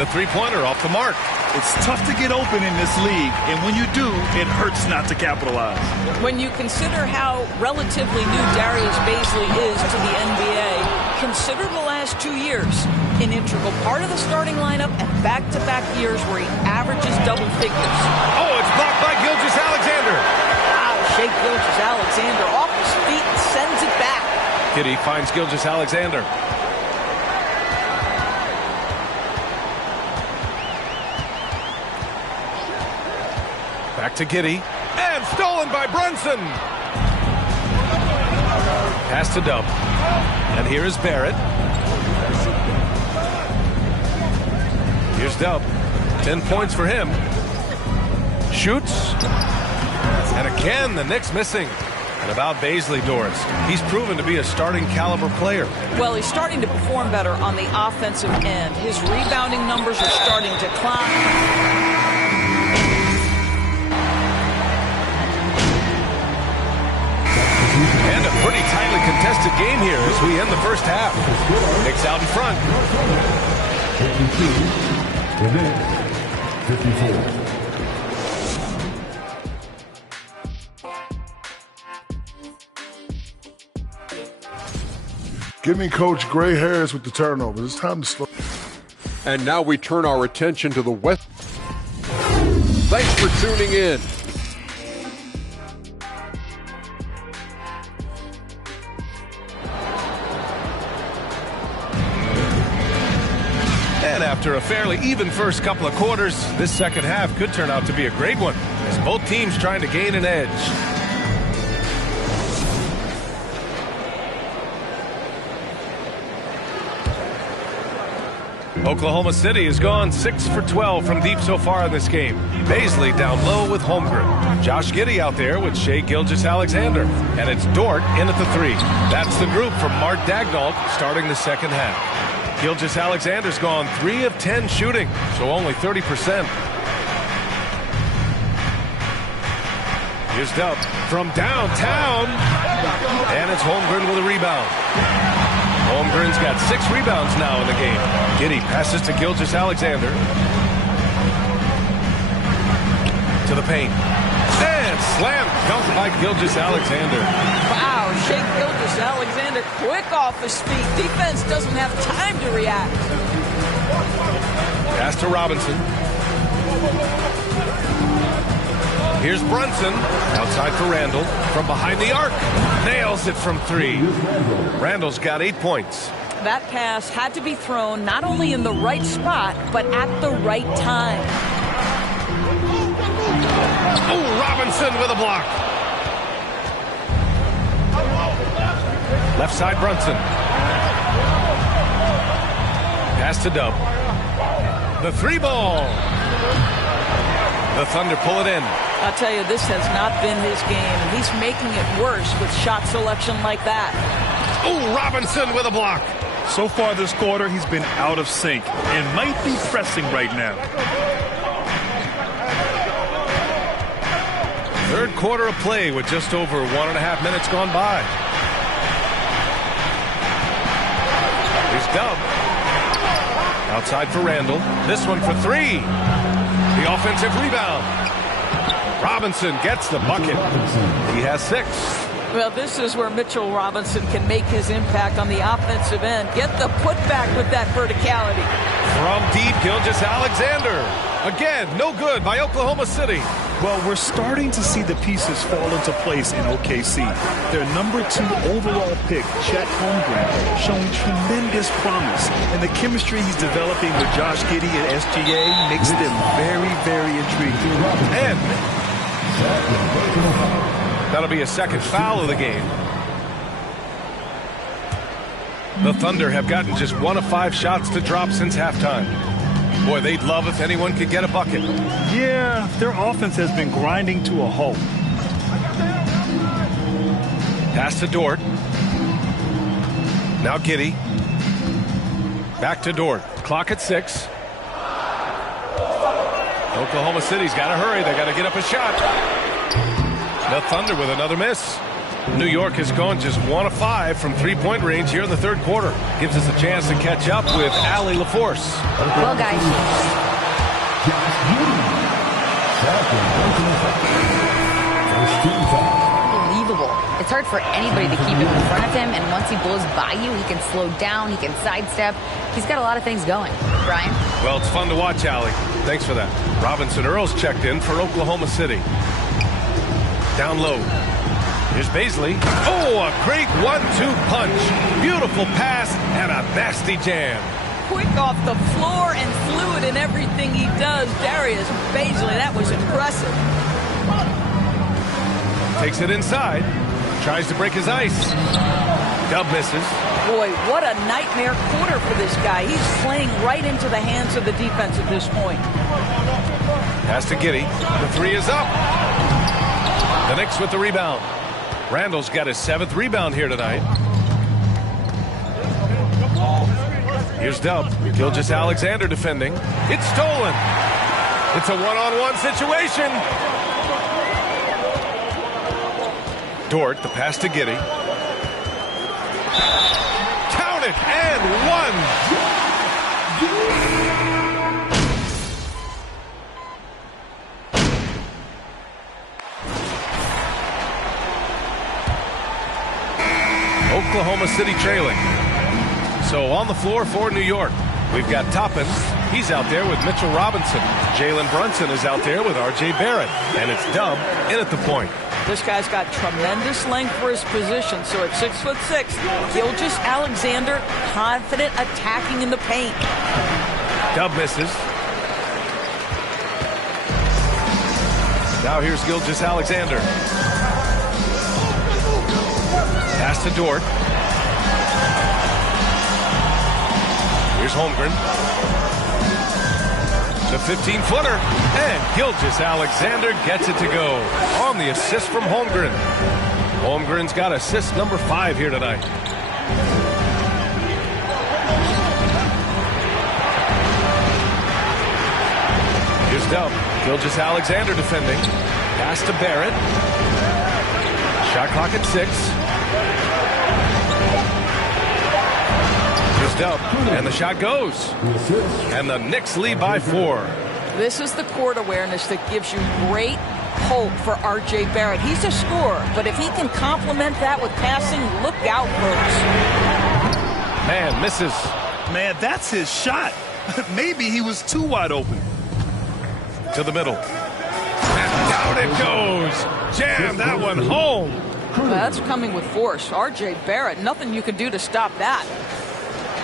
The three-pointer off the mark. It's tough to get open in this league, and when you do, it hurts not to capitalize. When you consider how relatively new Darius Bazley is to the NBA, consider the last 2 years. An integral part of the starting lineup and back-to-back years where he averages double figures. Oh, it's blocked by Gilgeous-Alexander. Wow, Shake Gilgeous-Alexander off his feet and sends it back. Giddey finds Gilgeous-Alexander. Back to Giddey. And stolen by Brunson. Pass to Dub. And here is Barrett. Here's Dub. 10 points for him. Shoots. And again, the Knicks missing. And about Bazley, Doris. He's proven to be a starting caliber player. Well, he's starting to perform better on the offensive end. His rebounding numbers are starting to climb. And a pretty tightly contested game here as we end the first half. Knicks out in front. 52, the Knicks, 54. Give me Coach Gray Harris with the turnovers. It's time to slow. And now we turn our attention to the West. Thanks for tuning in. And after a fairly even first couple of quarters, this second half could turn out to be a great one, as both teams trying to gain an edge. Oklahoma City has gone 6 for 12 from deep so far in this game. Baisley down low with Holmgren. Josh Giddey out there with Shai Gilgeous-Alexander. And it's Dort in at the 3. That's the group from Mart Dagnall starting the second half. Gilgeous-Alexander's gone 3 of 10 shooting, so only 30%. Here's Dub from downtown. And it's Holmgren with a rebound. Holmgren's got 6 rebounds now in the game. Giddey passes to Gilgeous-Alexander. To the paint. And slam dunk by Gilgeous-Alexander. Wow, Shai Gilgeous-Alexander quick off his feet. Defense doesn't have time to react. Pass to Robinson. Here's Brunson. Outside for Randall. From behind the arc. Nails it from 3. Randall's got 8 points. That pass had to be thrown not only in the right spot, but at the right time. Oh, Robinson with a block. Left side Brunson. Pass to Dub. The 3 ball. The Thunder pull it in. I'll tell you, this has not been his game, and he's making it worse with shot selection like that. Oh, Robinson with a block. So far this quarter, he's been out of sync and might be pressing right now. Third quarter of play with just over 1.5 minutes gone by. Here's Dub. Outside for Randall. This one for 3. The offensive rebound. Robinson gets the bucket. He has 6. Well, this is where Mitchell Robinson can make his impact on the offensive end. Get the putback with that verticality. From deep, Gilgeous-Alexander. Again, no good by Oklahoma City. Well, we're starting to see the pieces fall into place in OKC. Their number 2 overall pick, Chet Holmgren, showing tremendous promise. And the chemistry he's developing with Josh Giddey and SGA makes them very, very intriguing. And that'll be a second foul of the game. The Thunder have gotten just 1 of 5 shots to drop since halftime. Boy, they'd love if anyone could get a bucket. Yeah, their offense has been grinding to a halt. Pass to Dort. Now Giddey. Back to Dort. Clock at 6. Oklahoma City's got to hurry. They got to get up a shot. The Thunder with another miss. New York has gone just 1 of 5 from 3-point range here in the third quarter. Gives us a chance to catch up with Allie LaForce. Well, guys. Unbelievable. It's hard for anybody to keep him in front of him, and once he blows by you, he can slow down, he can sidestep. He's got a lot of things going. Brian? Well, it's fun to watch, Allie. Thanks for that. Robinson Earls checked in for Oklahoma City. Down low. Here's Baisley. Oh, a great 1-2 punch. Beautiful pass and a nasty jam. Quick off the floor and fluid in everything he does. Darius Baisley, that was impressive. Takes it inside. Tries to break his ice. Dub misses. Boy, what a nightmare quarter for this guy. He's playing right into the hands of the defense at this point. Pass to Giddey. The 3 is up. The Knicks with the rebound. Randall's got his 7th rebound here tonight. Here's Dub. Gilgeous-Alexander defending. It's stolen. It's a one-on-one situation. Dort, the pass to Giddey. Count it, and 1. Oklahoma City trailing. So on the floor for New York, we've got Toppin. He's out there with Mitchell Robinson. Jalen Brunson is out there with R.J. Barrett. And it's Dub in at the point. This guy's got tremendous length for his position. So at 6'6", Gilgeous-Alexander confident attacking in the paint. Dub misses. Now here's Gilgeous-Alexander. Pass to Dort. Here's Holmgren. The 15-footer. And Gilgeous-Alexander gets it to go on the assist from Holmgren. Holmgren's got assist number 5 here tonight. Here's Dub. Gilgeous-Alexander defending. Pass to Barrett. Shot clock at 6. Here's Dub. And the shot goes. And the Knicks lead by 4. This is the court awareness that gives you great hope for R.J. Barrett. He's a scorer, but if he can complement that with passing, look out, folks. Man misses. Man, that's his shot. Maybe he was too wide open. To the middle. And down it goes. Jam that one home. Well, that's coming with force. R.J. Barrett, nothing you can do to stop that.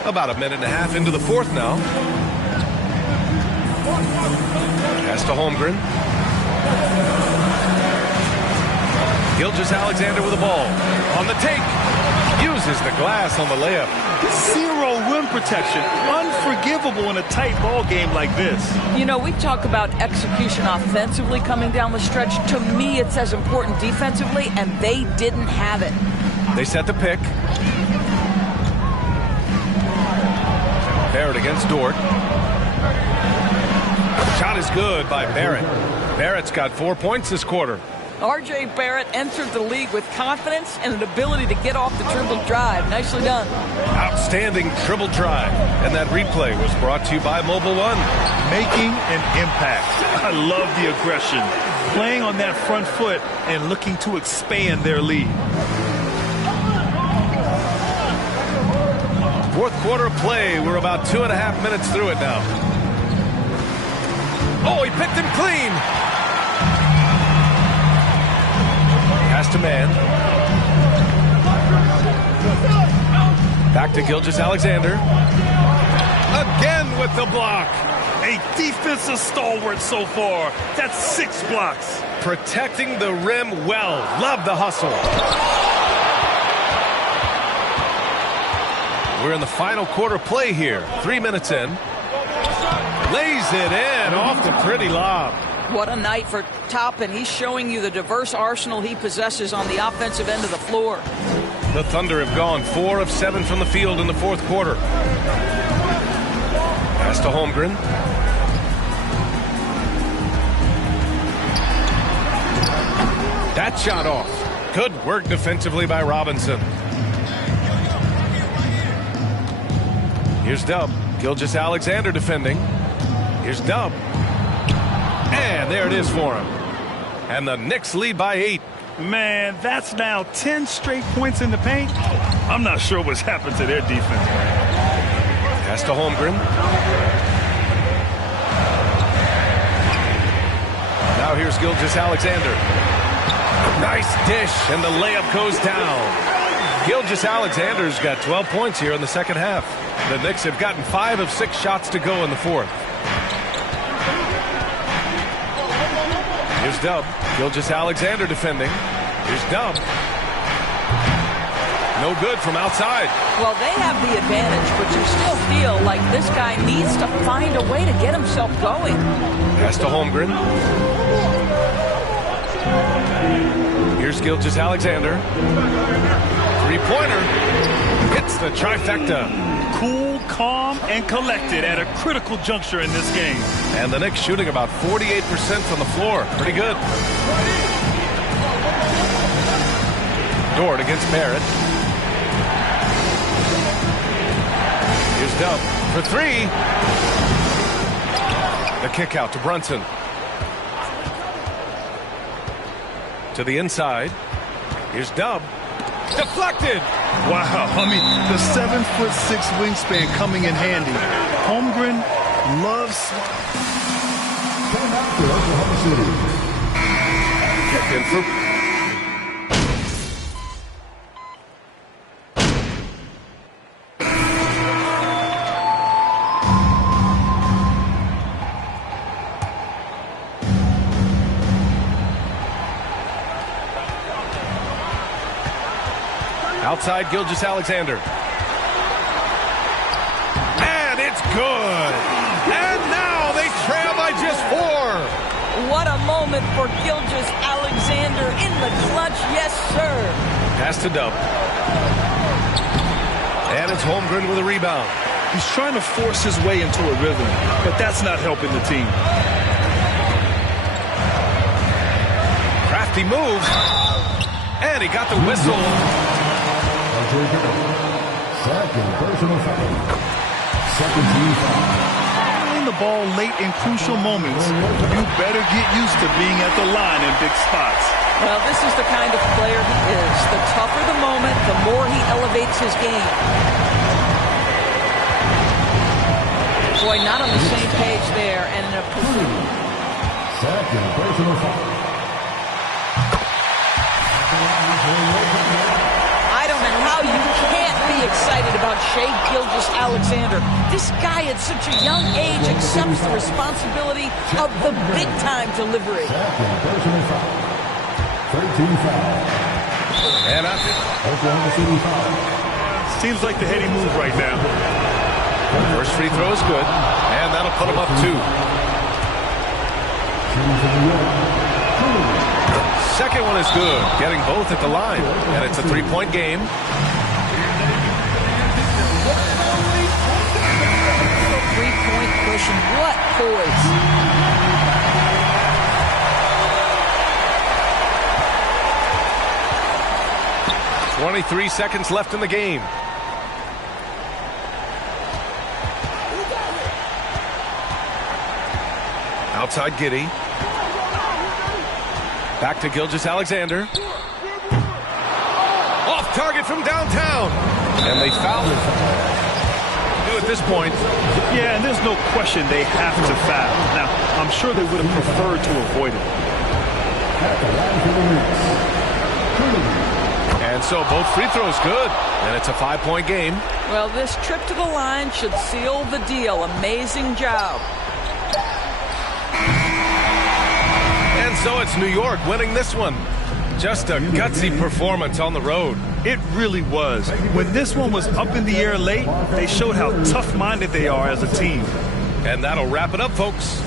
About a minute and a half into the 4th now. Pass to Holmgren. Gilgeous-Alexander with the ball. On the take. Uses the glass on the layup. 0 rim protection. Unforgivable in a tight ball game like this. You know, we talk about execution offensively coming down the stretch. To me, it's as important defensively, and they didn't have it. They set the pick. Barrett against Dort. Shot is good by Barrett. Barrett's got 4 points this quarter. R.J. Barrett entered the league with confidence and an ability to get off the dribble drive. Nicely done. Outstanding dribble drive. And that replay was brought to you by Mobile One. Making an impact. I love the aggression. Playing on that front foot and looking to expand their lead. 4th quarter play. We're about 2.5 minutes through it now. Oh, he picked him clean. Pass to Man. Back to Gilgeous-Alexander. Again with the block. A defensive stalwart so far. That's 6 blocks. Protecting the rim well. Love the hustle. We're in the final quarter play here. 3 minutes in. Lays it in off the pretty lob. What a night for Toppin. He's showing you the diverse arsenal he possesses on the offensive end of the floor. The Thunder have gone 4 of 7 from the field in the 4th quarter. Pass to Holmgren. That shot off. Good work defensively by Robinson. Here's Dub. Gilgeous-Alexander defending. Here's Dub. And there it is for him. And the Knicks lead by 8. Man, that's now 10 straight points in the paint. I'm not sure what's happened to their defense, man. Pass to Holmgren. Now here's Gilgeous-Alexander. Nice dish, and the layup goes down. Gilgeous-Alexander's got 12 points here in the second half. The Knicks have gotten 5 of 6 shots to go in the 4th. Here's Dub. Gilgeous-Alexander defending. Here's Dub. No good from outside. Well, they have the advantage, but you still feel like this guy needs to find a way to get himself going. Pass to Holmgren. Here's Gilgeous-Alexander. Three-pointer. Hits the trifecta. Cool, calm, and collected at a critical juncture in this game. And the Knicks shooting about 48% from the floor. Pretty good. Dort against Barrett. Here's Dub for 3. The kick out to Brunson. To the inside. Here's Dub. Deflected. Wow, I mean, the 7'6" wingspan coming in handy. Holmgren loves. Kept in for. Outside Gilgeous-Alexander. And it's good. And now they trail by just 4. What a moment for Gilgeous-Alexander in the clutch. Yes, sir. Pass to Dub. And it's Holmgren with a rebound. He's trying to force his way into a rhythm, but that's not helping the team. Crafty move. And he got the whistle. Second personal foul. Second team foul. Throwing the ball late in crucial moments, you better get used to being at the line in big spots. Well, this is the kind of player he is. The tougher the moment, the more he elevates his game. Boy, not on the same page there, and in a position. Second personal foul. I don't know how you can't be excited about Shai Gilgeous-Alexander. This guy at such a young age accepts the responsibility of the big-time delivery. Second personal foul. 13 foul. And up. Oklahoma City foul. Seems like the heady move right now. First free throw is good, and that'll put him up 2. Second one is good, getting both at the line, and it's a 3-point game. Three-point cushion, what poise. 23 seconds left in the game. Outside Giddey. Back to Gilgeous-Alexander. Off target from downtown. And they fouled him. At this point. Yeah, and there's no question they have to foul. Now, I'm sure they would have preferred to avoid it. And so both free throws good. And it's a 5-point game. Well, this trip to the line should seal the deal. Amazing job. And so it's New York winning this one. Just a gutsy performance on the road. It really was. When this one was up in the air late, they showed how tough-minded they are as a team. And that'll wrap it up, folks.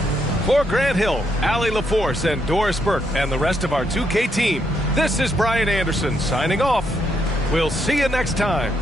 For Grant Hill, Allie LaForce, and Doris Burke, and the rest of our 2K team, this is Brian Anderson signing off. We'll see you next time.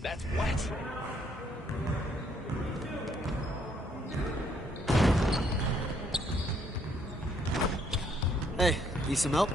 That's what? Hey, need some help?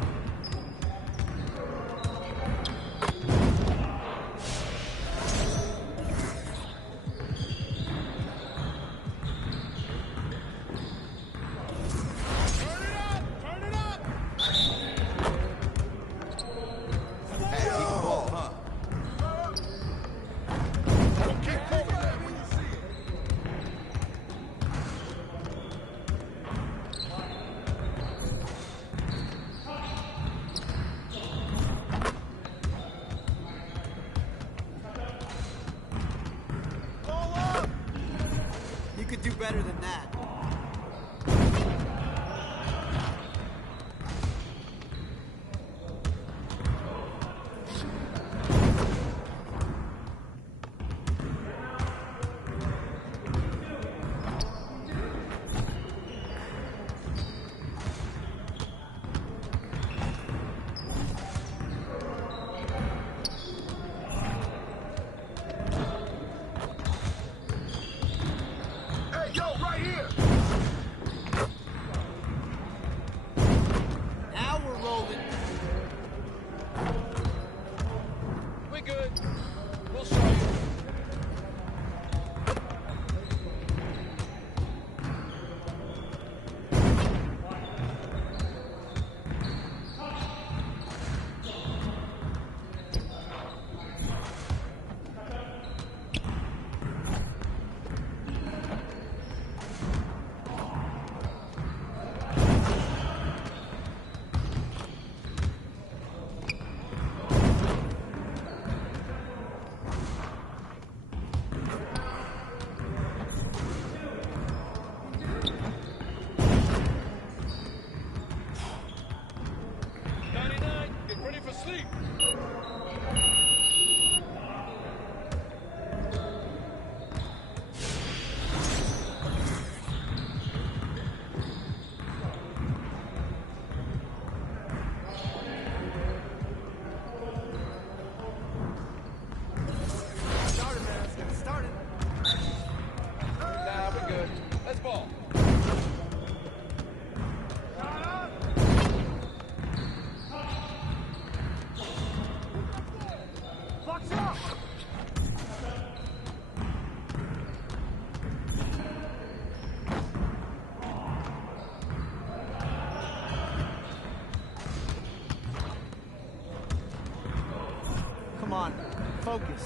focus.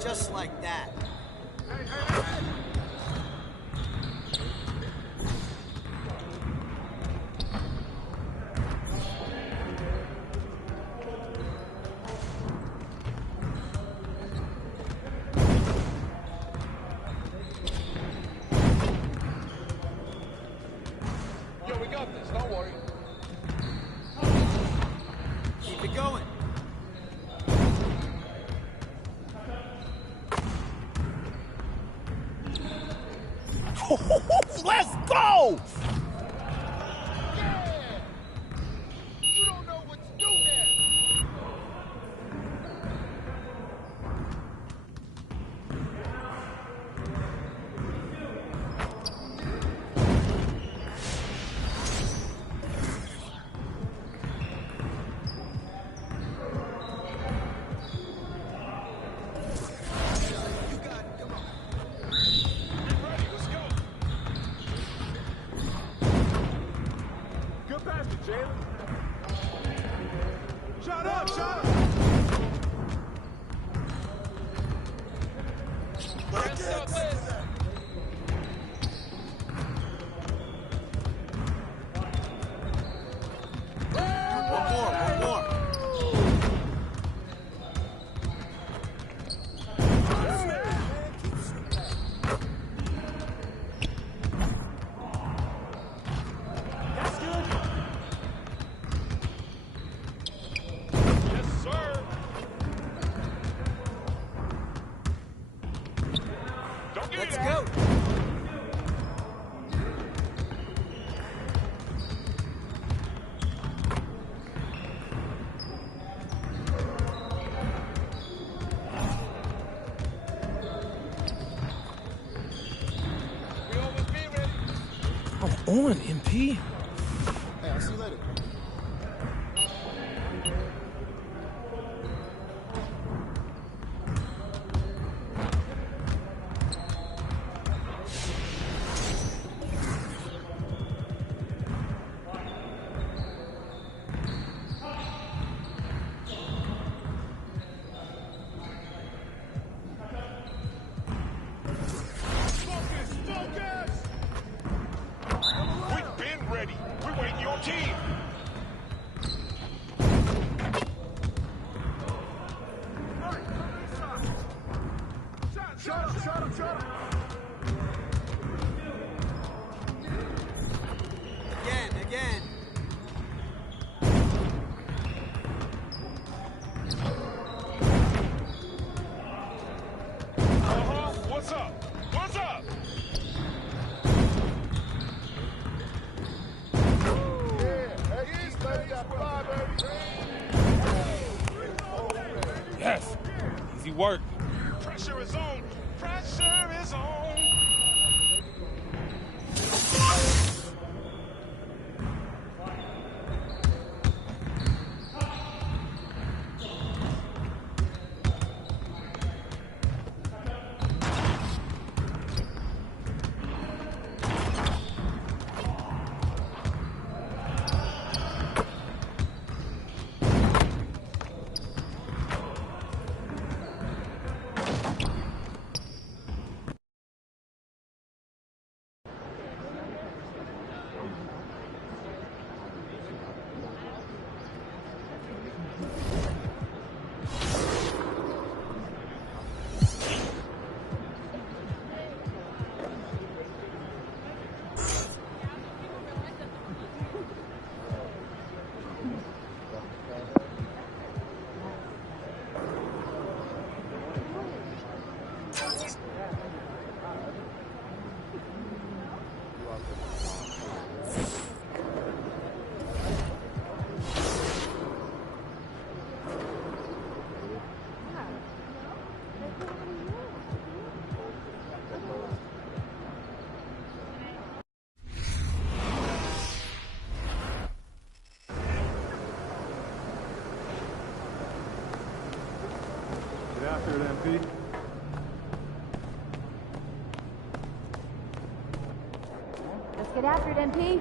Just like that. Yo, we got this. Don't worry. Keep it going. Let's go! You don't know what to do now. Good pass to Jalen. Shut up, shut up. One more. Yes, sir. Don't give Let's me that. go. We almost be ready. Come on, MP. Hey, I'll see you later. Focus, focus. We've been ready. We're waiting your team. Shut up. Again. What's up? What's up? Yes. Easy work. Pressure is on. Pressure is on. after it, MP. Let's get after it, MP.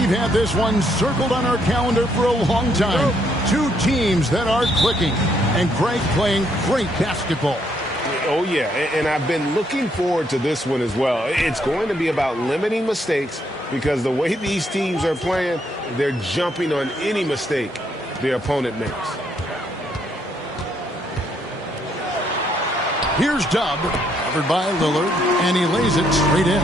We've had this one circled on our calendar for a long time. Two teams that are clicking, and Greg playing great basketball. Oh, yeah, and I've been looking forward to this one as well. It's going to be about limiting mistakes because the way these teams are playing, they're jumping on any mistake the opponent makes. Here's Dub, covered by Lillard, and he lays it straight in.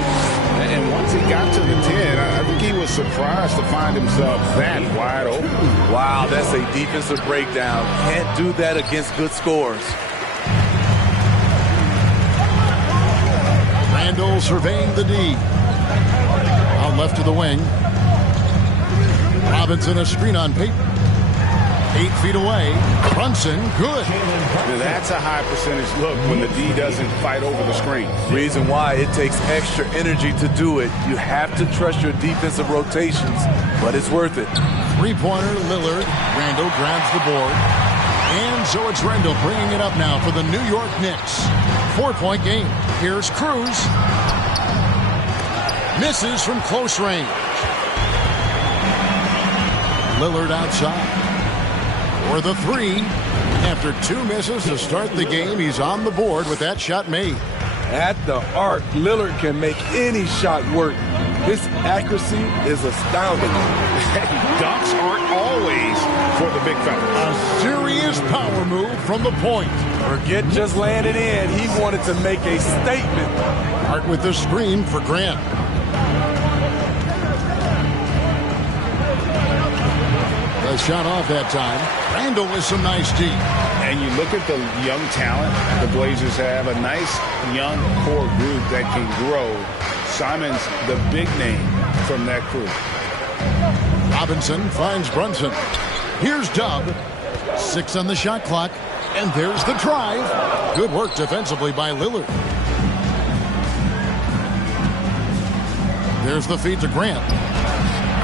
And once he got to the 10, I think he was surprised to find himself that wide open. Wow, that's a defensive breakdown. Can't do that against good scores. Randall surveying the D. Out left of the wing. Robinson a screen on Peyton. 8 feet away. Brunson, good. That's a high percentage look when the D doesn't fight over the screen. Reason why it takes extra energy to do it. You have to trust your defensive rotations, but it's worth it. Three-pointer, Lillard. Randall grabs the board. And so it's Randall bringing it up now for the New York Knicks. 4-point game. Here's Cruz. Misses from close range. Lillard outside. For the three. After 2 misses to start the game, he's on the board with that shot made. At the arc, Lillard can make any shot work. His accuracy is astounding. Dunks aren't always for the big fella. A serious power move from the point. Forget just laying it in. He wanted to make a statement. Hart with the screen for Grant. The shot off that time. Randall with some nice D. And you look at the young talent the Blazers have, a nice young core group that can grow. Simon's the big name from that crew. Robinson finds Brunson. Here's Dub. 6 on the shot clock. And there's the drive. Good work defensively by Lillard. There's the feed to Grant.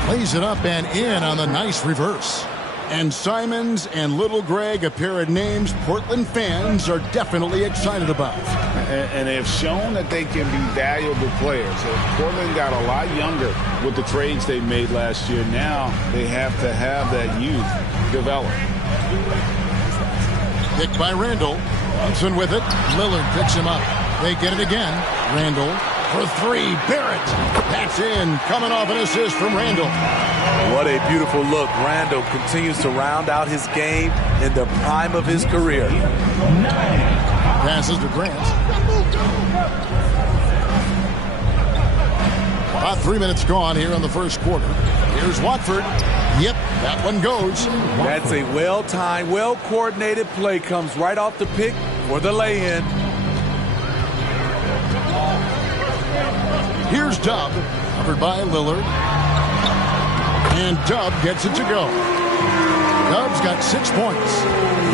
Plays it up and in on the nice reverse. And Simons and Little Greg, a pair of names Portland fans are definitely excited about. And they've shown that they can be valuable players. Portland got a lot younger with the trades they made last year. Now they have to have that youth develop. Picked by Randall. Brunson with it. Lillard picks him up. They get it again. Randall for 3. Barrett. That's in. Coming off an assist from Randall. What a beautiful look. Randall continues to round out his game in the prime of his career. Passes to Grant. About 3 minutes gone here in the first quarter. Here's Watford. Yep, that one goes. That's a well-timed, well-coordinated play. Comes right off the pick for the lay-in. Here's Dub, covered by Lillard. And Dub gets it to go. Dub's got 6 points.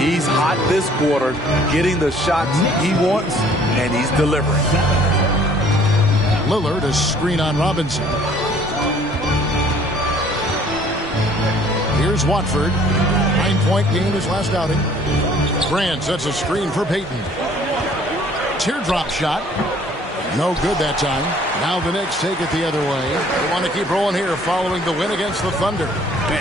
He's hot this quarter, getting the shots he wants, and he's delivering. Lillard a screen on Robinson. Here's Watford. 9-point game his last outing. Grant sets a screen for Payton. Teardrop shot. No good that time. Now the Knicks take it the other way. They want to keep rolling here following the win against the Thunder.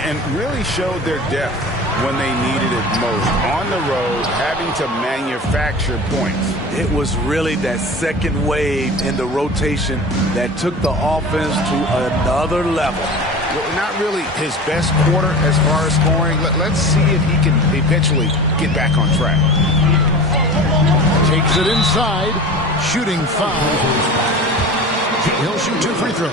And really showed their depth when they needed it most. On the road, having to manufacture points. It was really that second wave in the rotation that took the offense to another level. Well, not really his best quarter as far as scoring. Let's see if he can eventually get back on track. Takes it inside. Shooting foul. He'll shoot 2 free throws.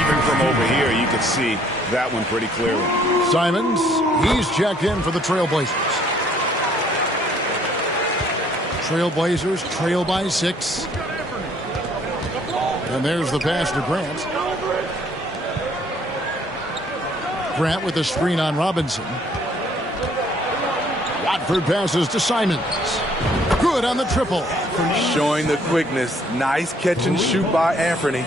Even from over here, you could see that one pretty clearly. Simons, he's checked in for the Trailblazers. Trailblazers trail by 6. And there's the pass to Grant. Grant with a screen on Robinson. Watford passes to Simons. Good on the triple. Showing the quickness. Nice catch and shoot by Anthony.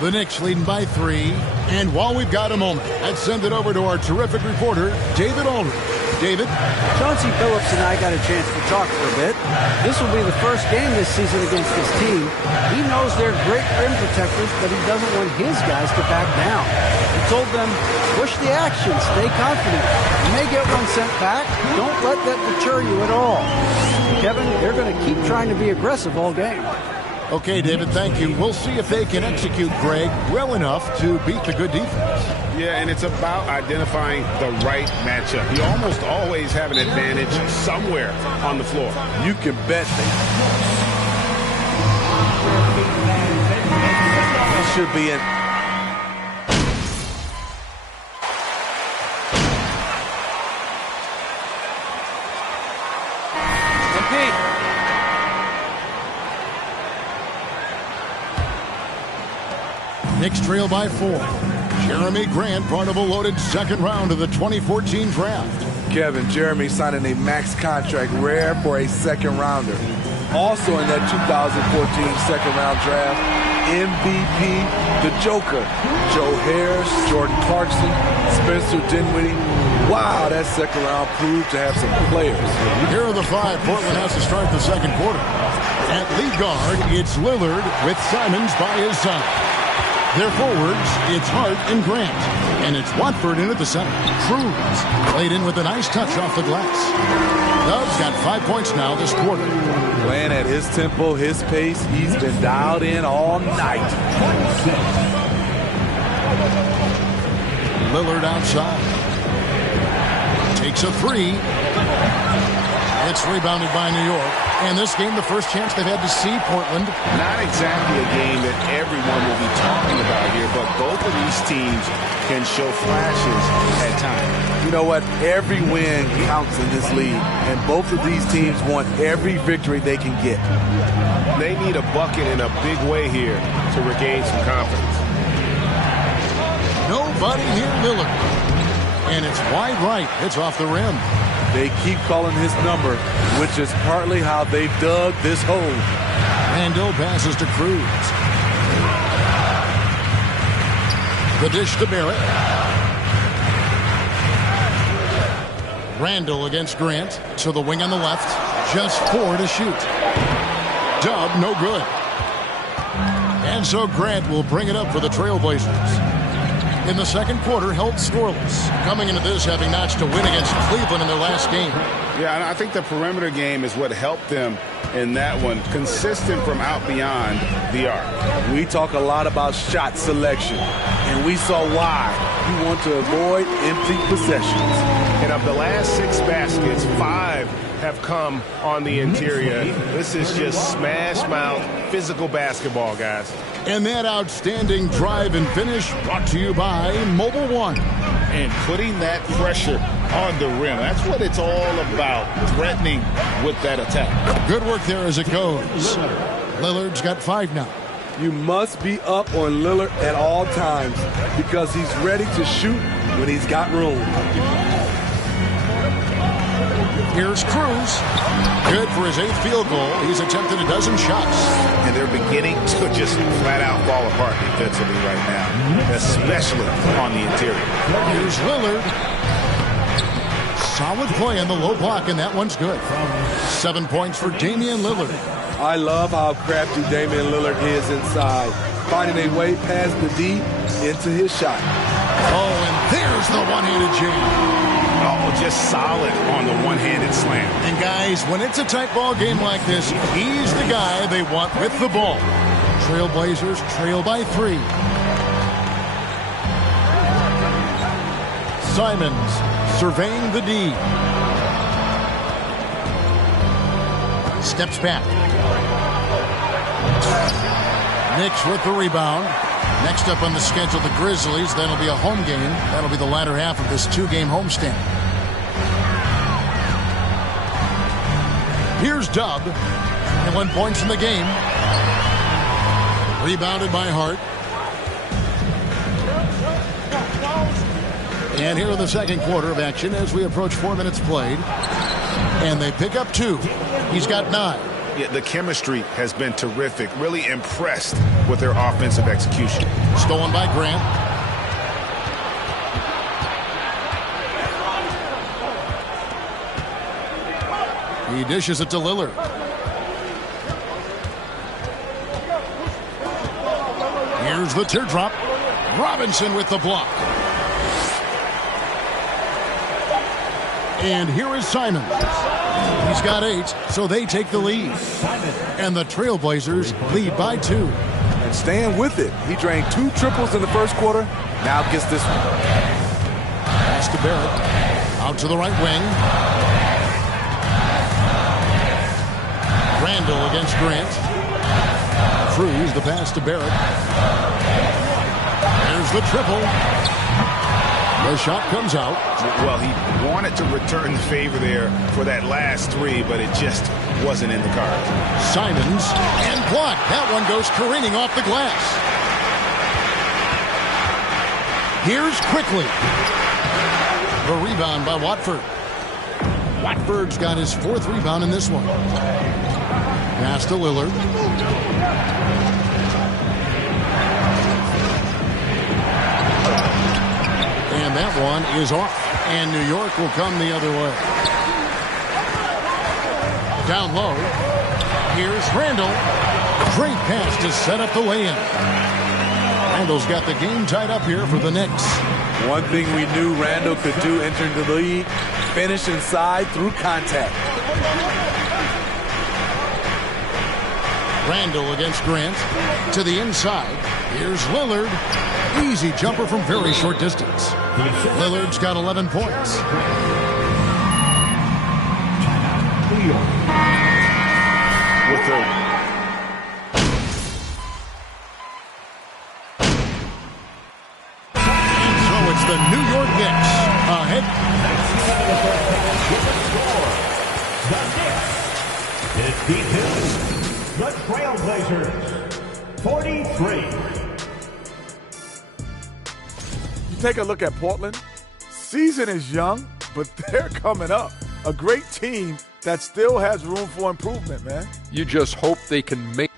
The Knicks leading by 3. And while we've got a moment, let's send it over to our terrific reporter, David Aldridge. David? Chauncey Billups and I got a chance to talk for a bit. This will be the first game this season against this team. He knows they're great rim protectors, but he doesn't want his guys to back down. He told them, push the action, stay confident. You may get one sent back. Don't let that deter you at all. Kevin, they're going to keep trying to be aggressive all game. Okay, David, thank you. We'll see if they can execute Greg well enough to beat the good defense. Yeah, and it's about identifying the right matchup. You almost always have an advantage somewhere on the floor. You can bet they should be in. Knicks trail by 4. Jeremy Grant, part of a loaded second round of the 2014 draft. Kevin, Jeremy signing a max contract, rare for a second rounder. Also in that 2014 second round draft, MVP, the Joker, Joe Harris, Jordan Clarkson, Spencer Dinwiddie. Wow, that second round proved to have some players. Here are the 5 Portland has to start the second quarter. At lead guard, it's Lillard with Simons by his side. Their forwards, it's Hart and Grant. And it's Watford in at the center. Cruz laid in with a nice touch off the glass. Dub's got 5 points now this quarter. Playing at his tempo, his pace. He's been dialed in all night. Lillard outside. Takes a 3. It's rebounded by New York. And this game, the first chance they've had to see Portland. Not exactly a game that everyone will be talking about here, but both of these teams can show flashes at times. You know what? Every win counts in this league, and both of these teams want every victory they can get. They need a bucket in a big way here to regain some confidence. Nobody near Lillard. And it's wide right. It's off the rim. They keep calling his number, which is partly how they've dug this hole. Randall passes to Cruz. The dish to Barrett. Randall against Grant. To the wing on the left. Just 4 to shoot. Dub, no good. And so Grant will bring it up for the Trailblazers. In the second quarter, held scoreless. Coming into this, having notched a win against Cleveland in their last game. Yeah, and I think the perimeter game is what helped them in that one. Consistent from out beyond the arc. We talk a lot about shot selection, and we saw why. You want to avoid empty possessions. And of the last 6 baskets, 5 have come on the interior. This is just smash mouth physical basketball, guys. And that outstanding drive and finish brought to you by Mobile One. And putting that pressure on the rim. That's what it's all about, threatening with that attack. Good work there as it goes. Lillard's got 5 now. You must be up on Lillard at all times because he's ready to shoot when he's got room. Here's Cruz. Good for his 8th field goal. He's attempted a dozen shots. And they're beginning to just flat out fall apart defensively right now, especially on the interior. Here's Lillard. Solid play in the low block, and that one's good. 7 points for Damian Lillard. I love how crafty Damian Lillard is inside, finding a way past the D into his shot. Oh, and there's the one-handed jam. Oh, just solid on the one-handed slam. And guys, when it's a tight ball game like this, he's the guy they want with the ball. Trailblazers trail by 3. Simons surveying the D. Steps back. Knicks with the rebound. Next up on the schedule, the Grizzlies. That'll be a home game. That'll be the latter half of this 2-game homestand. Here's Dub. 21 points in the game. Rebounded by Hart. And here in the second quarter of action as we approach 4 minutes played. And they pick up 2. He's got 9. Yeah, the chemistry has been terrific. Really impressed with their offensive execution. Stolen by Grant. He dishes it to Lillard. Here's the teardrop. Robinson with the block. And here is Simons. He's got 8, so they take the lead. And the Trailblazers lead by 2. And staying with it. He drained 2 triples in the first quarter. Now gets this one. Pass to Barrett. Out to the right wing. Randall against Grant. Cruz, the pass to Barrett. There's the triple. The shot comes out. Well, he wanted to return the favor there for that last 3, but it just wasn't in the cards. Simons and blocked. That one goes careening off the glass. Here's Quickly. The rebound by Watford. Watford's got his 4th rebound in this one. Pass to Lillard. And that one is off. And New York will come the other way. Down low. Here's Randall. Great pass to set up the lay-in. Randall's got the game tied up here for the Knicks. One thing we knew Randall could do entering the league, finish inside through contact. Randall against Grant. To the inside. Here's Lillard. Easy jumper from very short distance. Lillard's got 11 points. With the so it's the New York Knicks ahead. The Trailblazers, 43. Take a look at Portland. Season is young, but they're coming up. A great team that still has room for improvement, man. You just hope they can make.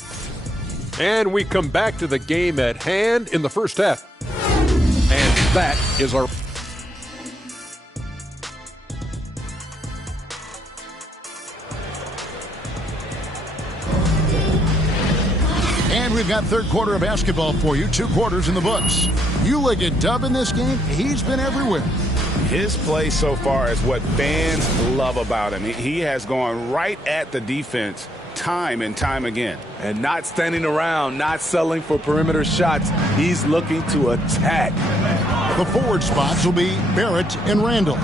And we come back to the game at hand in the first half. And that is our. And we've got third quarter of basketball for you. 2 quarters in the books. You look at Dub in this game, he's been everywhere. His play so far is what fans love about him. He has gone right at the defense time and time again. And not standing around, not settling for perimeter shots. He's looking to attack. The forward spots will be Barrett and Randall.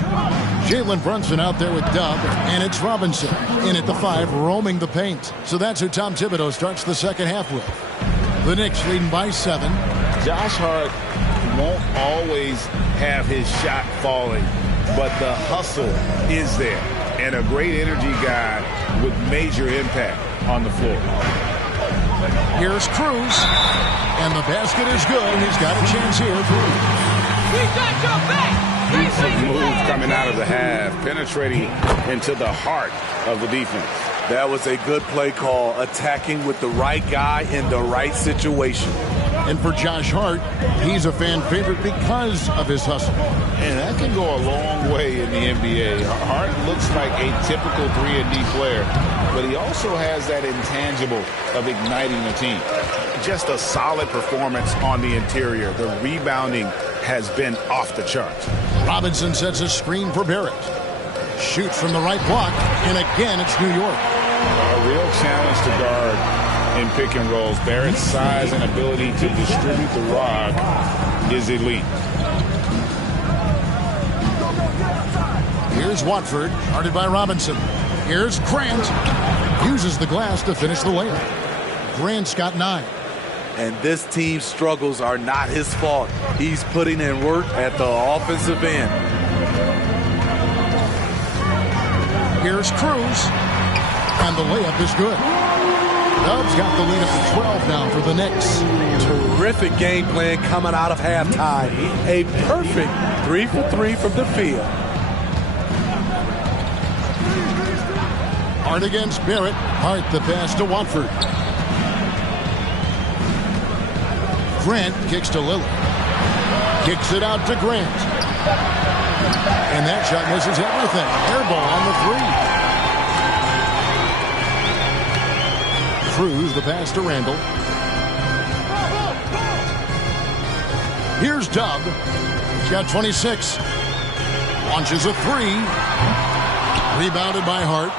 Jalen Brunson out there with Dub, and it's Robinson in at the 5, roaming the paint. So that's who Tom Thibodeau starts the second half with. The Knicks leading by 7. Josh Hart won't always have his shot falling, but the hustle is there. And a great energy guy with major impact on the floor. Here's Cruz. And the basket is good. He's got a chance here. We got your back. Decent move coming out of the half, penetrating into the heart of the defense. That was a good play call, attacking with the right guy in the right situation. And for Josh Hart, he's a fan favorite because of his hustle. And that can go a long way in the NBA. Hart looks like a typical 3-and-D player, but he also has that intangible of igniting a team. Just a solid performance on the interior. The rebounding has been off the charts. Robinson sets a screen for Barrett. Shoots from the right block, and again it's New York. A real challenge to guard in pick and rolls. Barrett's size and ability to distribute the rock is elite. Here's Watford, guarded by Robinson. Here's Grant. Uses the glass to finish the layup. Grant's got 9. And this team's struggles are not his fault. He's putting in work at the offensive end. Here's Cruz. And the layup is good. Dubs got the lead up to 12 now for the Knicks. Terrific game plan coming out of halftime. A perfect 3 for 3 from the field. Hart against Barrett. Hart the pass to Watford. Grant kicks to Lillard. Kicks it out to Grant. And that shot misses everything. Air ball on the 3. Cruz the pass to Randall. Here's Dub. He's got 26. Launches a 3. Rebounded by Hart.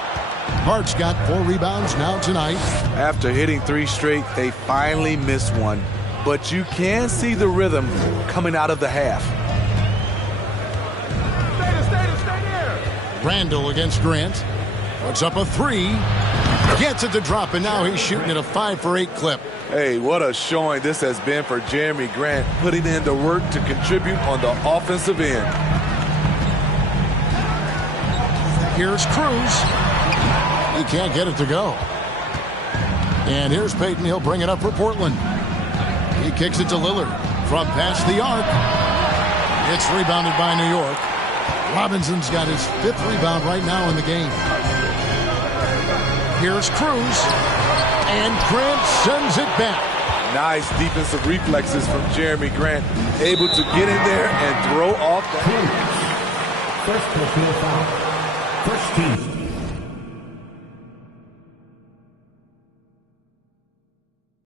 Hart's got 4 rebounds now tonight. After hitting 3 straight, they finally missed one. But you can see the rhythm coming out of the half. Randall against Grant. Puts up a 3. Gets it to drop, and now he's shooting at a 5 for 8 clip. Hey, what a showing this has been for Jeremy Grant, putting in the work to contribute on the offensive end. Here's Cruz. He can't get it to go. And here's Payton. He'll bring it up for Portland. He kicks it to Lillard from past the arc. It's rebounded by New York. Robinson's got his 5th rebound right now in the game. Here's Cruz. And Grant sends it back. Nice defensive reflexes from Jeremy Grant. Able to get in there and throw off that. First personal foul. First team.